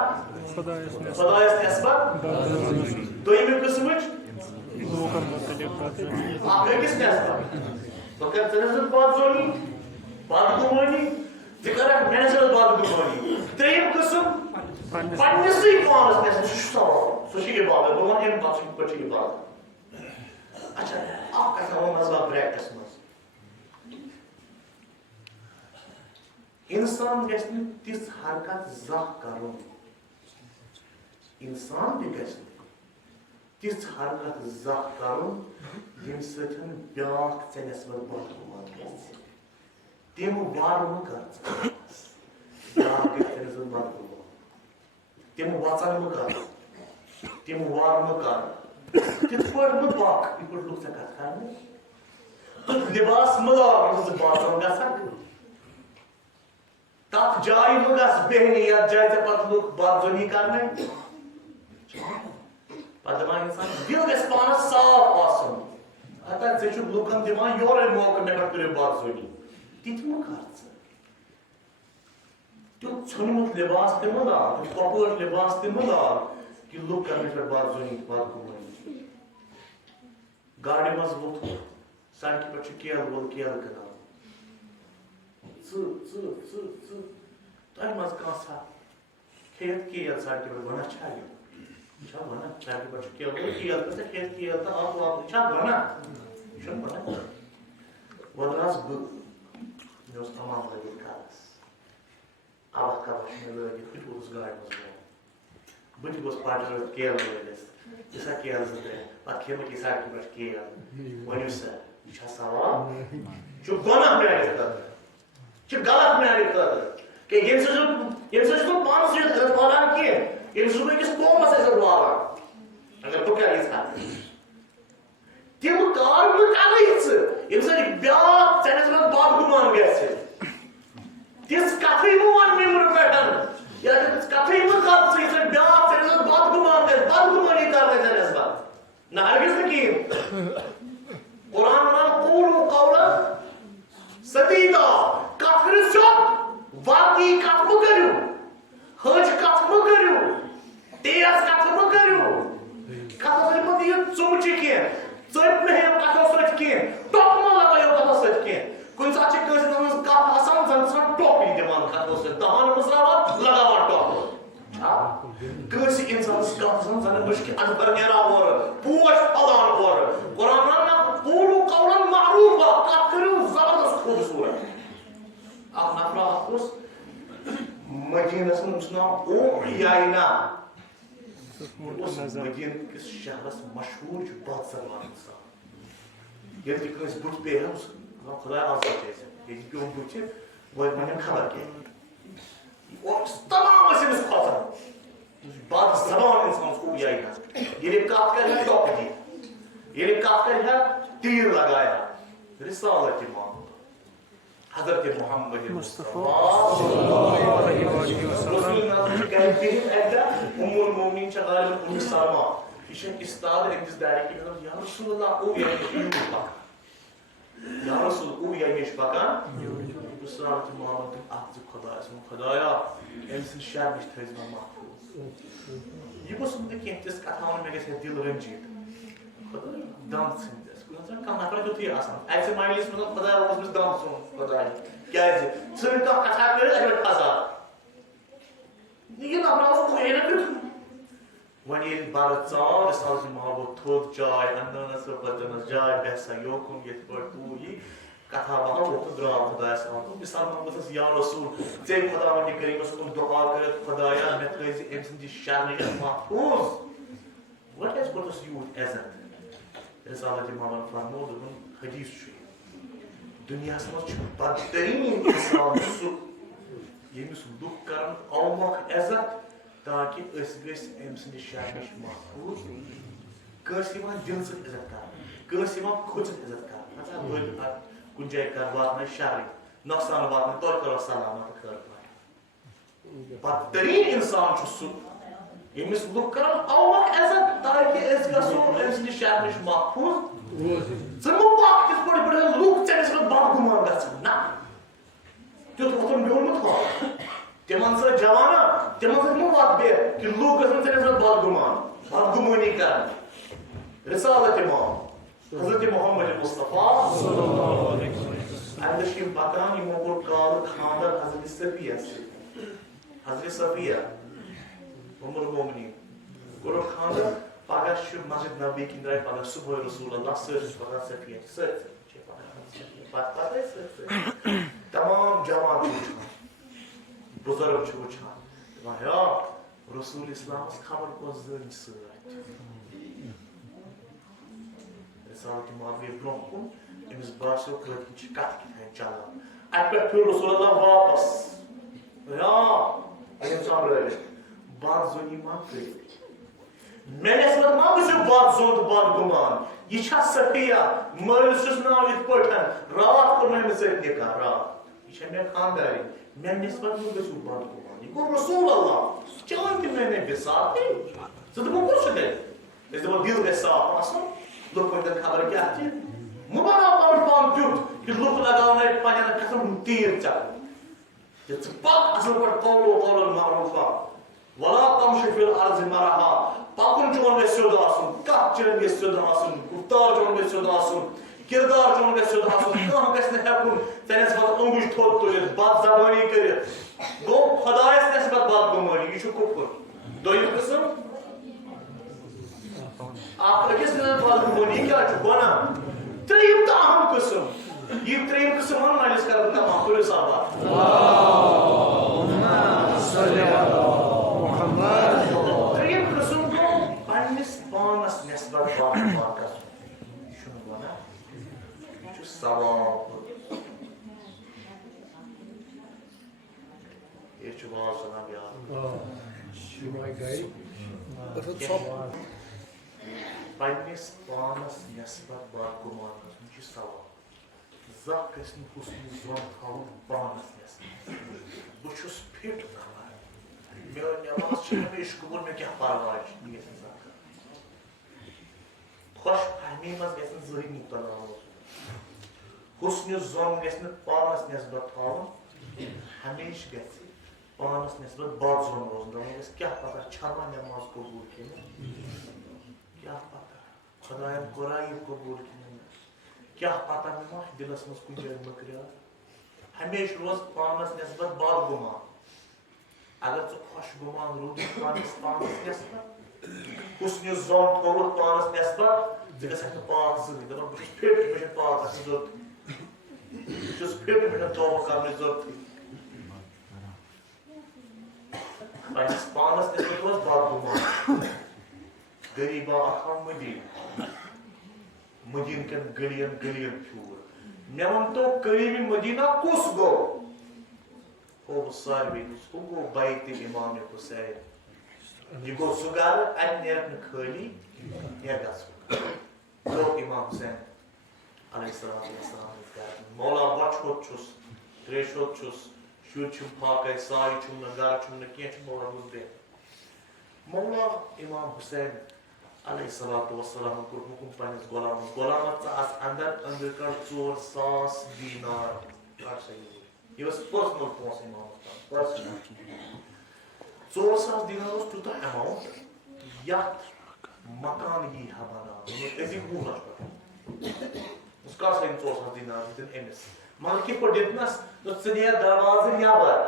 خۄدایس نٮ۪سبت دوٚیمہِ قٕسمٕچ اکھ أکِس نٮ۪سبت بہٕ کرٕ ژےٚ نٮ۪سبت بدظنی بدگُمٲنی ژٕ کرکھ مےٚ نٮ۪سبت بدگُمٲنی ترٛیٚیِم قٕسم پننِسٕے پانس نٮ۪سبت سُہ چھُ سوال سُہ چھُ عبادت بہٕ ونہٕ اَمہِ پتہٕ سُہ کِتھ پٲٹھۍ چھُ عبادت اچھا اکھ کتھ وَنہٕ بہٕ برٛیکٹس منٛز انسان گژھِ نہٕ تِژھ حرکت زانٛہہ کرُن انسان تہِ گژھِ نہٕ تِژھ حرکت زانٛہہ کرُن ییٚمہِ سۭتۍ بیٛاکھ ژےٚ نٮ۪سبت بدگُمان گژھِ تِم وارٕ مہٕ کر بیٛاکھ گژھِ ژےٚ نٮ۪سبت بدگُمان تِم وَژن مہٕ کر تِم وارٕ مہٕ کر تِتھ پٲٹھۍ مہٕ پکھ یِتھ پٲٹھۍ لُکھ ژےٚ کتھ کرنہِ تہٕ لِباس مہٕ لاگ یُتھ ژٕ باتھ روٗم گژھکھ تتھ جایہِ مہٕ گژھ بیٚہنہِ یتھ جایہِ ژےٚ پتہٕ لُکھ بدظنی کرنے پتہٕ دپان انسان دل گژھِ پانس صاف آسُن ہتا ژےٚ چھُکھ لُکن دِوان یورے موقعہٕ مےٚ پٮ۪ٹھ کٔرِو بدظنی تِتہِ مہٕ کر ژٕ تیُتھ ژھیوٚنمُت لباس تہِ مہٕ لاگ تیُتھ کۄپٲٹھ لباس تہِ مہٕ لاگ کہ لُکھ کرن مےٚ پٮ۪ٹھ بدظنی بدگُمٲنی گاڑِ منٛز ووٚتھُکھ سڑکہِ پٮ۪ٹھ چھُ کیلہٕ وول کیلہٕ کٕنان تۄہہِ منٛز کانٛہہ کھیت کیل سڑکہِ پٮ۪ٹھ وَنان چھا یہِ یہِ چھا وَنان سڑکہِ پٮ۪ٹھ چھُ کیل تہٕ کھیت کیل تہٕ آب واب یہِ چھا وَنان یہِ چھُنہٕ وَنان وۄنۍ درٛاس بہٕ مےٚ اوس تمام لٲگِتھ گَرَس اَوا کَوا چھُ مےٚ لٲگِتھ بہٕ تہِ ووتُس گاڑِ منٛز بہٕ تہِ گوس پَتہٕ رٲتھ کیل لٲگِتھ یِسا کیل 2-3 پَتہٕ کھے بہٕ سڑکہِ پٮ۪ٹھ کیل ؤنِو سا یہِ چھا سوال یہِ چھُ گۄناہ میٛانہِ خٲطرٕ یہِ چھُ غلط میٛانہِ خٲطرٕ کہ ییٚمہِ سۭتۍ چھُس بہٕ پانَس سۭتۍ عزت والان کینٛہہ ییٚمہِ سۭتۍ بہٕ أکِس قومَس عزت والان اگر بہٕ کَرٕ یِژھ تِم کار بہٕ کَرٕ یِژھٕ ییٚمہِ سۭتۍ بیٛاکھ ژےٚ نِسبت بدگُمان گژھِ تِژھ کَتھٕے مہٕ وَن مِمرٕ پٮ۪ٹھ یا تِژھ کَتھٕے مہٕ کَر ژٕ ییٚمہِ سۭتۍ بیٛاکھ ژےٚ نِسبت بدگُمان گژھِ بدگُمٲنی کَرنٕے ژےٚ نِسبت نہ ہرگِز نہٕ کِہیٖنۍ قرآن وَنان قوٗلوٗ قولاً سدیٖدا کَتھ کٔرِو سیوٚد واقعی کَتھ مہٕ کٔرِو حج کَتھ مہٕ کٔرِو تیز کَتھ مہٕ کٔرِو کَتھو سۭتۍ مہٕ دِیِو ژُمچہِ کینٛہہ ژٔپۍ مہٕ ہیٚیِو کَتھو سۭتۍ کینٛہہ ٹۄپھ مہٕ لگٲیِو کَتھو سۭتۍ کینٛہہ کُنہِ ساتہٕ چھِ کٲنٛسہِ ہٕنٛز کَتھ آسان زَن چھِ آسان ٹۄپھ یہِ دِوان کَتھو سۭتۍ دَہَن مٕژراوان لگاوان ٹۄپھ کٲنٛسہِ اِنسانَس کَتھ آسان زَن مُشکہِ اَنٛدر نیران اورٕ پوش پھۄلان اورٕ قرآن وَنان قوٗلوٗ قولاً معروٗفا کَتھ کٔرِو زبردست خوٗبصوٗرت اکھ نفرا اکھ اوس مدیٖنَس منٛز اوس ناو او عیینا اوس مدیٖنہٕ کِس شہرس مشہوٗر چھُ بد زبان اِنسان ییٚلہِ تہِ کٲنٛسہِ بُتھِ پیٚیہِ ہا خۄدایا آزاد ٲسِن ییٚتہِ پیوٚم بُتھِ وۄنۍ وَنٮ۪ن خبر کیٛاہ تمام ٲسۍ أمِس کھۄژان بد زبان اِنسان او عیینا ییٚلہِ کَتھ کَرِ ہا ٹۄپہٕ دِی ییٚلہِ کَتھ کَرِ ہا تیٖر لگایہِ ہا رِسالت مانٛگ حضرت محمد مصطفیٰ رسول ناظر چھُ گرِ بِہِتھ اَکہِ دۄہ اُم المومنیٖن چھےٚ غالباً اُم سلما یہِ چھےٚ اِستاد أکِس دارِ کِنۍ مےٚ دوٚپ یا رسول اللہ او عیینا چھُ یوٗت پَکان یا رسول او عیینا چھُ پَکان رسالت محمد دوٚپ اکھ زٕ خۄدایَس ووٚن خۄدایا أمۍ سٕنٛدِ شرمہِ نِش تھٲیزِ مےٚ محفوٗظ یہِ گوٚژھ نہٕ کینٛہہ تِژھ کَتھا وَنُن مےٚ گژھِ ہا دِل رٔنجِتھ خۄدایا دم ژھٕنۍزٮ۪س کانٛہہ نفر تیُتھُے آسان اَکہِ سۭتۍ مایلَس منٛز خۄدایا اوس أمِس دم ژھُن خۄدایا کیٛازِ ژھٕنۍ کانٛہہ کَتھا کٔرِتھ اَسہِ پٮ۪ٹھ عذاب یہِ نفرا اوس او عیینا تیُتھُے وۄنۍ ییٚلہِ بَرٕ ژاو رِسالت محمد ووت تھوٚد چاے اَننٲونَس پَتہٕ دِنَس جاے بیٚہسا یوکُن یِتھ پٲٹھۍ ہُہ یہِ کَتھا باتھا ووٚتھ تہٕ درٛاو خۄدایَس حوالہٕ دوٚپ مِثال محمدَس یا رسوٗل ژےٚ خۄدا وَنہِ کٔرِمَس کُن دُعا کٔرِتھ خۄدایا مےٚ تھٲیزِ أمۍ سٕنٛدِ شرمہِ نِش محفوٗظ وۄنۍ کیٛازِ کوٚرُس یوٗت عزت رِسالت محمد فرموو دوٚپُن حدیٖث چھُ یہِ دُنیاہَس منٛز چھُ بدتریٖن اِنسان سُہ ییٚمِس لُکھ کَرَن اومۄکھ عزت تاکہِ أسۍ گٔژھۍ أمۍ سٕنٛدِ شرمہِ نِش محفوٗظ کٲنٛسہِ یِوان دِلہٕ سۭتۍ عزت کَرنہٕ کٲنٛسہِ یِوان کھوٗژِتھ عزت کَرنہٕ مطلب ؤلۍ کُنہِ جایہِ کَر واتنٲے شَرٕے نۄقصان واتنٲے توتہِ کَرو سلامت تہٕ خٲر پٲٹھۍ بدتریٖن اِنسان چھُ سُہ ییٚمِس لُکھ کَرَن اومۄکھ عزت تاکہِ أسۍ گژھو أمۍ سٕنٛدِ شرمہِ نِش محفوٗظ ژٕ مہٕ پَکھ تِتھ پٲٹھۍ پٲٹھۍ لُکھ ژےٚ نِسبت بدگُمان گژھن نہ تیُتھ وۄتھُن بِہُن مہٕ تھاو تِمن سۭتۍ جوانا تِمن سۭتۍ مہٕ وَتھ بیٚہہ کہِ لُکھ گژھن ژےٚ نِسبت بدگُمان بدگُمٲنی کَرٕنۍ رِسالت امام حضرت محمد مصطفیٰ اَمہِ دۄہ چھِ یِم پَکان یِمو کوٚر کالہٕ خانٛدر حضرت صفیہ سۭتۍ حضرت صفیہ اُم المومنیٖن کوٚرُکھ خانٛدر پگہہ چھُ مسجد نبی کِنۍ درٛاے پگہہ صبحٲے رسول اللہ سٲری چھِ پَکان صفیہ سۭتۍ چھِ پَکان پَتہٕ سۭتۍ تمام جوان چھِ وٕچھان بُزرگ چھِ وٕچھان دَپان ہیا رسول اِسلامَس خبر کۄس زٔنۍ سۭتۍ رِسالت محمد گٔے برونٛہہ کُن أمِس باسیو کٲتۍ چھِ کَتھٕ کِتھ چلان اَتہِ پٮ۪ٹھ پھِر رسول اللہ واپس أمۍ سۄمبرٲوِتھ بد زوٗنی ما کٔرِو مےٚ نِسبت ما گٔژھِو بد زوٚن تہٕ بدگُمان یہِ چھا صفیہ مٲلِس چھُس ناو یِتھ پٲٹھۍ راتھ کوٚر مےٚ أمِس سۭتۍ نِکاح راتھ یہِ چھےٚ مےٚ خانٛدارِنۍ مےٚ نِسبت مہٕ گٔژھِو بدگُمان یہِ گوٚو رسول اللہ چٲنۍ تہِ میٛانہِ بِساطٕے ژٕ دَپو کُس چھُ تیٚلہِ أسۍ دَپو دِل گژھِ صاف آسُن لُکھ ؤنۍتَن خبر کیٛاہ چھِ مہٕ بناو پَنُن پان تیُتھ کہِ لُکھ لگاونٲے پنٛنٮ۪ن کھسن ہُنٛد تیٖر ژَٹُن ژٕ پَک اَصٕل پٲٹھۍ قولو قولاً معروٗفا وَلا تَمشِ فِی الْأَرْضِ مَرَحا پَکُن چون گژھِ سیوٚد آسُن کَتھ چٲنۍ گژھِ سیوٚد آسُن گُفتار چون گژھِ سیوٚد آسُن کِردار چون گژھِ سیوٚد آسُن کانٛہہ گژھِ نہٕ ہٮ۪کُن ژےٚ نِسبت اوٚنٛگُج تھوٚد تُلِتھ بد زبٲنی کٔرِتھ گوٚو خۄدایَس نِسبت بدگُمٲنی یہ چھُ کُپُر دوٚیِم قٕسٕم اکھ أکِس منٛز بدگُمٲنی یہِ کیٛاہ چھُ گۄناہ ترٛیٚیِم تہٕ اہم قٕسٕم یہِ ترٛیٚیِم قٕسٕم وَنُن أمِس کَرٕ بہٕ تمام پٔرِو سا ترٛیٚیِم قٕسٕم گوٚو پنٛنِس پانَس نٮ۪سبت بد دُعا کَرُن یہِ چھُنہٕ گۄناہ یہِ چھُ ثواب یہ چھُ واز وَنان بیٛاکھ پنٛنِس پانَس نٮ۪سبت بدگُمان گژھُن چھُ ثواب زانٛہہ گژھِ نہٕ حُسنہِ ظن تھاوُن پانَس نٮ۪سبت بہٕ چھُس فِٹ نفر میٛٲنۍ نٮ۪ماز چھِ ہمیشہِ قبوٗل مےٚ کیٛاہ پرواے چھُ یہِ گژھِ نہٕ زانٛہہ کَرُن خۄش فہمی منٛز گژھِ نہٕ زٕہٕنۍ مُبتلا روزُن حُسنہِ ظن گژھِ نہٕ پانَس نٮ۪سبت تھاوُن ہمیشہِ گژھِ پانَس نٮ۪سبت بد ظن روزُن دَپُن گژھِ کیٛاہ پتہ چھَما نٮ۪ماز قبوٗل کِنہٕ کیٛاہ پتہ خۄداین کوٚرا یہِ قبوٗل کِنہٕ نہ کیٛاہ پتہ مےٚ ما چھُ دِلس منٛز کُنہِ جایہِ مٔکریٛار ہمیشہِ روز پانَس نٮ۪سبت بد گُمان اگر ژٕ خۄش گُمان روٗدُکھ پانَس نٮ۪سبت حُسنہِ ظن تھوٚوُتھ پانَس نٮ۪سبت ژٕ گژھکھ نہٕ پاک زٕہٕنۍ دَپان بہٕ چھُس فِٹ مےٚ چھُنہٕ پاک گژھنٕچ ضوٚرتھٕے بہٕ چھُس فِٹ مےٚ چھُنہٕ توبہٕ کرنٕچ ضوٚرتھٕے پنٛنِس پانَس نٮ۪سبت روز بد گُمان غریٖبا اکھ آو مدیٖن کٮ۪ن گٔلین گٔلین پھیوٗر مےٚ ؤنتو قریٖبی مدیٖنہ کُس گوٚو ہوو ساروٕے نِش ہُہ گوٚو بیتِ اِمامِ حُسین یہِ گوٚو سُہ گرٕ اَتہِ نیرِ نہٕ خٲلی مےٚ گژھُن گوٚو اِمام حُسین علیہ السلام گرٕ مولا بۄچھِ ہوٚت چھُس تریشہِ ہوٚت چھُس شُرۍ چھُم فاقے سایہِ چھُم نہٕ گرٕ چھُم نہٕ کینٛہہ چھُ مولا روٗز بے مولا اِمام حُسین علیہ الصلوۃ والسلام کوٚر حُکُم پنٛنِس غۄلامس غۄلامس ژٕ اَژ اندر أنٛدرٕ کڑ 4,000 دینار کر سا یہِ اوس پٔرسنل پونٛسہٕ اِمامس پٔرسنل 4,000 دینار اوس تیوٗتاہ ایماوُنٹ یتھ مکان یی ہا بناونہٕ أزِکۍ 20 لچھ رۄپیہِ کر سا یِم 4,000 دینار دِتِن أمِس مگر کِتھ پٲٹھۍ دِتنس ژٕ نیر دروازٕ نٮ۪بر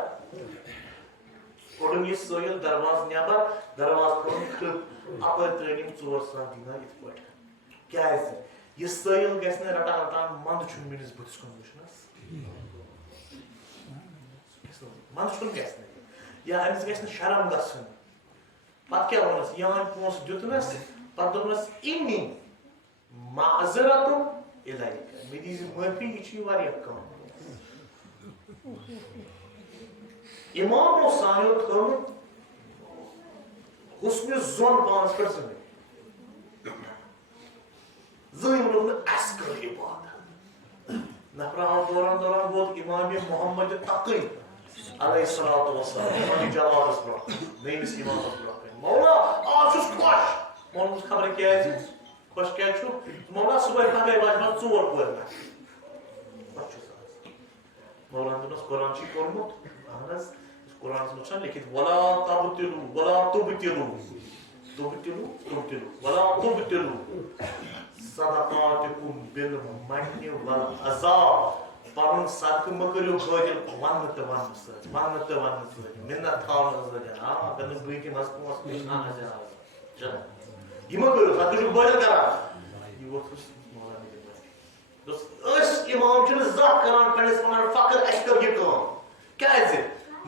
کوٚڑُن یہِ سٲحِل دروازٕ نٮ۪بر دروازٕ کوٚرُن کھٕب اپٲرۍ ترٛٲوِم 4,000 دینار یِتھ پٲٹھۍ کیٛازِ یہِ سٲحِل گژھِ نہٕ رٹان رٹان منٛدٕ چھُنہٕ میٲنِس بٕتھِس کُن وٕچھنس منٛدٕ چھُنہٕ گژھِ نہٕ یا أمِس گژھِ نہٕ شرم گژھُن پتہٕ کیٛاہ ووٚنُس یِہٕنٛدۍ پونٛسہٕ دیُتنس پتہٕ دوٚپنس اِنی معذرتُن اِلیکَ مےٚ دیٖزِ معٲفی یہِ چھُ واریاہ کم اِمامو سانیو تھٲومُت حُسنہِ ظن پانس پٮ۪ٹھ زٕہٕنۍ ووٚنُکھ نہٕ اَسہِ کٔر عبادت نفرا آو دوران دوران ووت اِمامِ محمد تقی علیہ الصلوۃ والسلام اِمامِ جوادس برونٛہہ نٔیمِس اِمامس برونٛہہ کَنہِ مولا آز چھُس خۄش مولوٗس خبر کیٛازِ خۄش کیٛازِ چھُ مولا صُبحٲے پگہٲے واتہِ مےٚ 4 کورِ خۄش چھُس آز مولاہن دوٚپنس قرآن چھُے پوٚرمُت اہن حظ قرآنس منٛز چھُنہ لیکھِتھ ولا تبتلوا ولا تبتلوا تبتلوا تبتلوا ولا تبتلوا صدقاتکم بالمن والعذا پنُن صدقہٕ مہ کٔرِو بٲدِل وننہٕ تہٕ وننہٕ سۭتۍ مِنت تھاونہٕ سۭتۍ اگر نہٕ بٕتھِ منٛز پونٛسہٕ یہِ مہ کٔرِو تتھ چھُ بٲدِل کران یہِ ووٚتھُس مولانا أسۍ اِمام چھِنہٕ زانٛہہ کران پنٛنِس پانس فخر اَسہِ کٔر یہِ کٲم کیٛازِ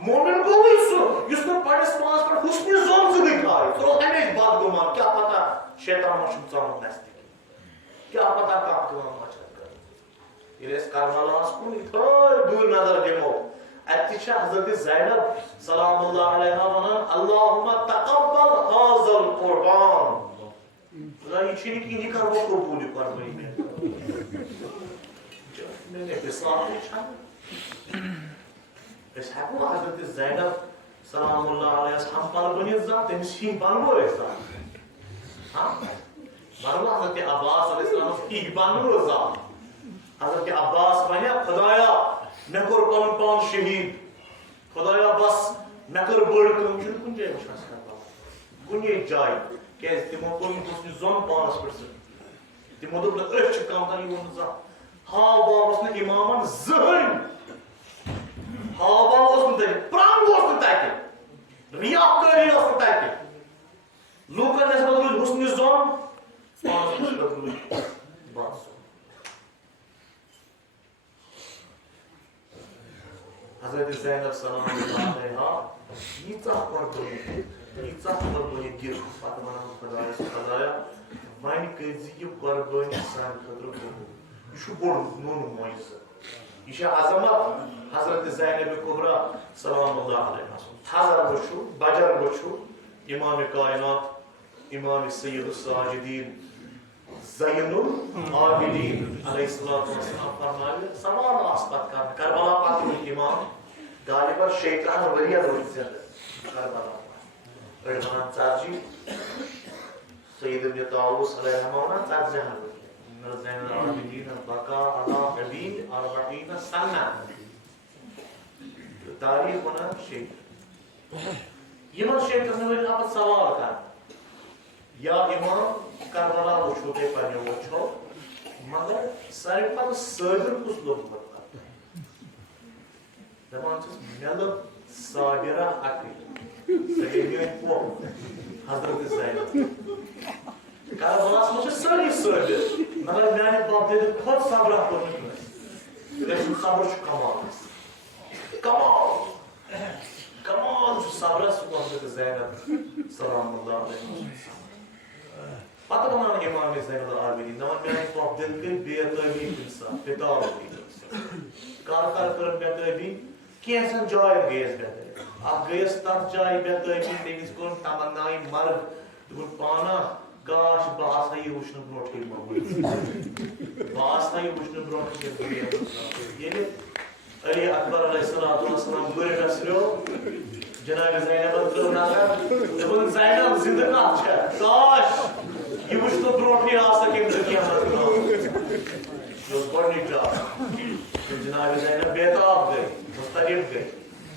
مومن گوٚوٕے سُہ یُس نہٕ پنٛنِس پانس پٮ۪ٹھ حُسنہِ ظن زٕہٕنۍ تھایہِ سُہ روز ہمیشہِ بد گُمان کیٛاہ پتہ شیطان ما چھُم ژامُت نزدیٖک کیٛاہ پتہ کانٛہہ کٲم ما چھِ کرٕنۍ ییٚلہِ أسۍ کربلاہس کُن یِتھٲے دوٗر نظر دِمو اَتہِ تہِ چھِ حضرت زینب سلام اللہ علیہا ونان اللہُمہ تقبل ہذا القربان خدا یہِ چھُنہٕ کِہیٖنۍ یہِ کرو قبوٗل یہِ قۄربٲنی أسۍ ہٮ۪کو حضرت زینب سلام اللہ علیہس ہمپل بٔنِتھ زانٛہہ تٔمِس ہی بنوو أسۍ زانٛہہ بنوو حضرت عباس علیہ السلامس ہی بنوو زانٛہہ حضرت عباس وَنہِ خۄدایا مےٚ کوٚر پنُن پان شہیٖد خۄدایا بس مےٚ کٔر بٔڑ کٲم چھُنہٕ کُنہِ جایہِ وٕچھان کُنی جایہِ کیٛازِ تِمو کوٚر نہٕ حُسنہِ ظن پانس پٮ۪ٹھ تِمو دوٚپ نہٕ أسۍ چھِ کم تانۍ یہِ ووٚن نہٕ زانٛہہ ہاو باو اوس نہٕ اِمامن زٕہٕنۍ ہاو باو اوس نہٕ تتہِ پرٛنٛگ اوس نہٕ تتہِ رِیا کٲری حضرت زینب سلام اللہ علیہا ییژاہ قربانی دِژ پتہٕ وَنان خۄدایَس خۄدایا وۄنۍ کٔرۍ زِ یہِ قۄربٲنی سانہِ خٲطرٕ قبوٗل یہِ چھُ بوٚڑ نوٚن معجزٕ یہ عظمت حضرت زینب کبرا سلام اللہ علیہ تھزر وچھو بجر وچھو امام کائنات امام سید الساجدین زین العابدین علیہ السلام فرمائے سوال آسپت کر کربلا پتہ امام غالبا شیطان وریا روز کربلا رحمان چاچی سید ابن طاووس علیہ السلام چاچی زین العابدین بقا علی حبیب 40 سنہ تاریخ ونان شیخ یمن شیخ نے آپ سوال کر یا امام کربلا وچھو تے پنیو وچھو مگر سارے پتہ صابر کس لوگمت دپان چھس مل صابرہ عقل سید کو حضرت زینب کربلاس مجھے ساری صابر مگر میانے باپ دے خود صبر کرنے لیکن صبر کمال صبر حضرت زینب سلام اللہ علیہ پتہ ونان امام زین العابدین دپان میانے باپ دل گئی بے تعبیر انسان بےتاب کر کر بے تعبیر کینژن جائن گیس بے تعبیر اکھ گیس تتھ جائے بے تعبیر تٔمِس کوٚر تمنائی مرگ دوٚپُن پانا کاش بہٕ آسہٕ یہِ وٕچھنہٕ برونٛٹھٕے موٗجوٗد بہٕ آسہٕ یہِ وٕچھنہٕ برونٛٹھٕے ییٚلہِ علی اکبر علیہ السلام گُرۍ ڈسریو جناب زینبن ترٛٲو نظر دوٚپُن زینب زندٕ کتھ چھےٚ کاش یہِ وٕچھنہٕ برونٛٹھٕے آسہٕ أمۍ دُنیاہس منٛز یہِ اوس گۄڈنِچ جاے جناب زینب بےتاب گٔے مضطرب گٔے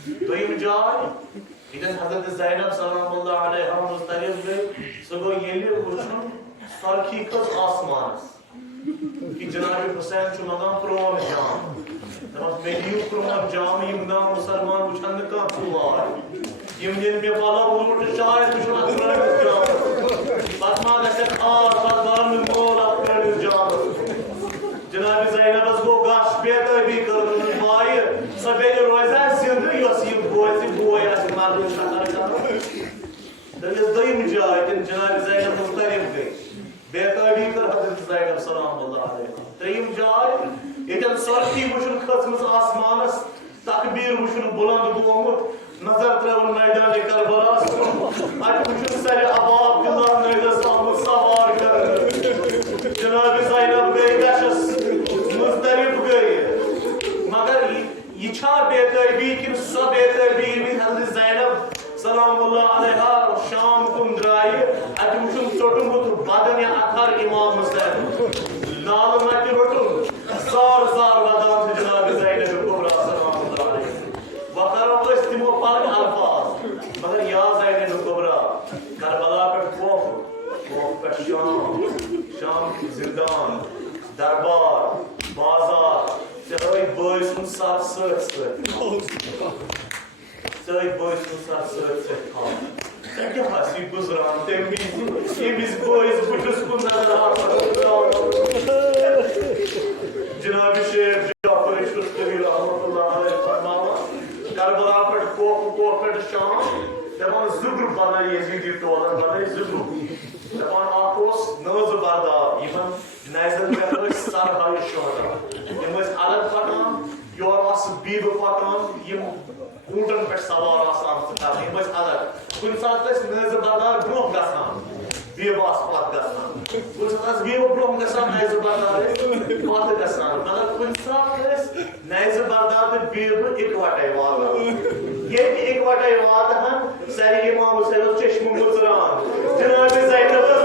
دوٚیِم جاے ییٚتٮ۪ن حضرت زینب سلام اللہ علیہ مضطرب گٔے سۄ گوٚو ییٚلہِ وٕچھُن سۄرخی کھٔژ آسمانس کہ جناب حسین چھُ منگان پرٛون جام دپان مےٚ دِیِو پرٛون جام یِم نام مُسلمان وٕچھن نہٕ کانٛہہ ژُوار یِم دِن مےٚ پلو ووٚنمُت شاید وٕچھُن اتھ پرٛٲنِس جامس پتہٕ ما گژھِ خار پتہٕ بارنہٕ مول اتھ پرٛٲنِس جامس جناب زینبس گوٚو گش بے تعبی کٔرٕن مایہِ سۄ بیٚیہِ روزِ زندٕ یۄس یہِ بوزِ بوے آسہِ مردٕ شکر کران دٔپِس دوٚیِم جاے تِم جناب زینب مضطرب گٔے بے تعبی کٔر حضرت زینب سلام اللہ علیہ ترٛیٚیِم جاے ییٚتٮ۪ن سۄرخی وٕچھُن کھٔژمٕژ آسمانس تکبیٖر وٕچھُن بُلند گوٚمُت نظر ترٛٲوٕن میدانِ کربلاہس کُن اتہِ وٕچھُن سرِ اباب دِلہ نٲیدس آمُت سوار کرنہٕ جناب زینب گٔے گشس مضطرب گٔے مگر یہ چھا بے تعبی کن سۄ بے تعبی ییٚمہِ حضرت زینب سلام اللہ علیہ شام کُن درٛایہِ اتہِ وٕچھُن ژوٚٹمُت بدن اطہر امام حسین نالہٕ مٹہِ روٚٹُن زار زار ودان چھِ جناب زینب کبرا سلام اللہ علیہ وۄنۍ کرو أسۍ تِمو پنٕنۍ الفاظ مگر یا زینب کبرا کربلا پٮ۪ٹھ کوف پٮ۪ٹھ شام زندان دربار بازار ژےٚ ہٲوۍ بٲے سُنٛد سر سۭتۍ بٲے سُنٛد سر سۭتۍ تھاو ژےٚ کیٛاہ آسی گُزران تمہِ وِزِ ییٚمِس بٲیِس بٕتھِس کُن نظر جناب شیخ جعفر اشرفی رحمۃ اللہ علیہ فرماوان کربلا پٮ۪ٹھ کوف پٮ۪ٹھ شام دپان زٕ گرُپ بنٲے یزیٖدی ٹولن بنٲے زٕ گرُپ دپان اکھ اوس نٲظٕ بردار یِمن نیزن پٮ۪ٹھ ٲسۍ سرہاے شوہدہ یِم ٲسۍ الگ پکان یورٕ آسہٕ بیٖبہٕ پکان یِم اوٗنٹن پٮ۪ٹھ سوار آسان کران یِم ٲسۍ الگ کُنہِ ساتہٕ ٲسۍ نٲظٕ بردار برونٛہہ گژھان بیٖبہٕ آسہٕ پتھ گژھان کُنہِ ساتہٕ ٲسۍ بیٖبہٕ برونٛہہ گژھان نیزٕ بردار ٲسۍ پتھ گژھان مگر کُنہِ ساتہٕ ٲسۍ نیزٕ بردار تہٕ بیٖبہٕ اِکوٹے واتان ییٚلہِ اِکوٹے واتہٕ ہن سرِ امام حسین اوس چشمہٕ مٕژران جناب زینب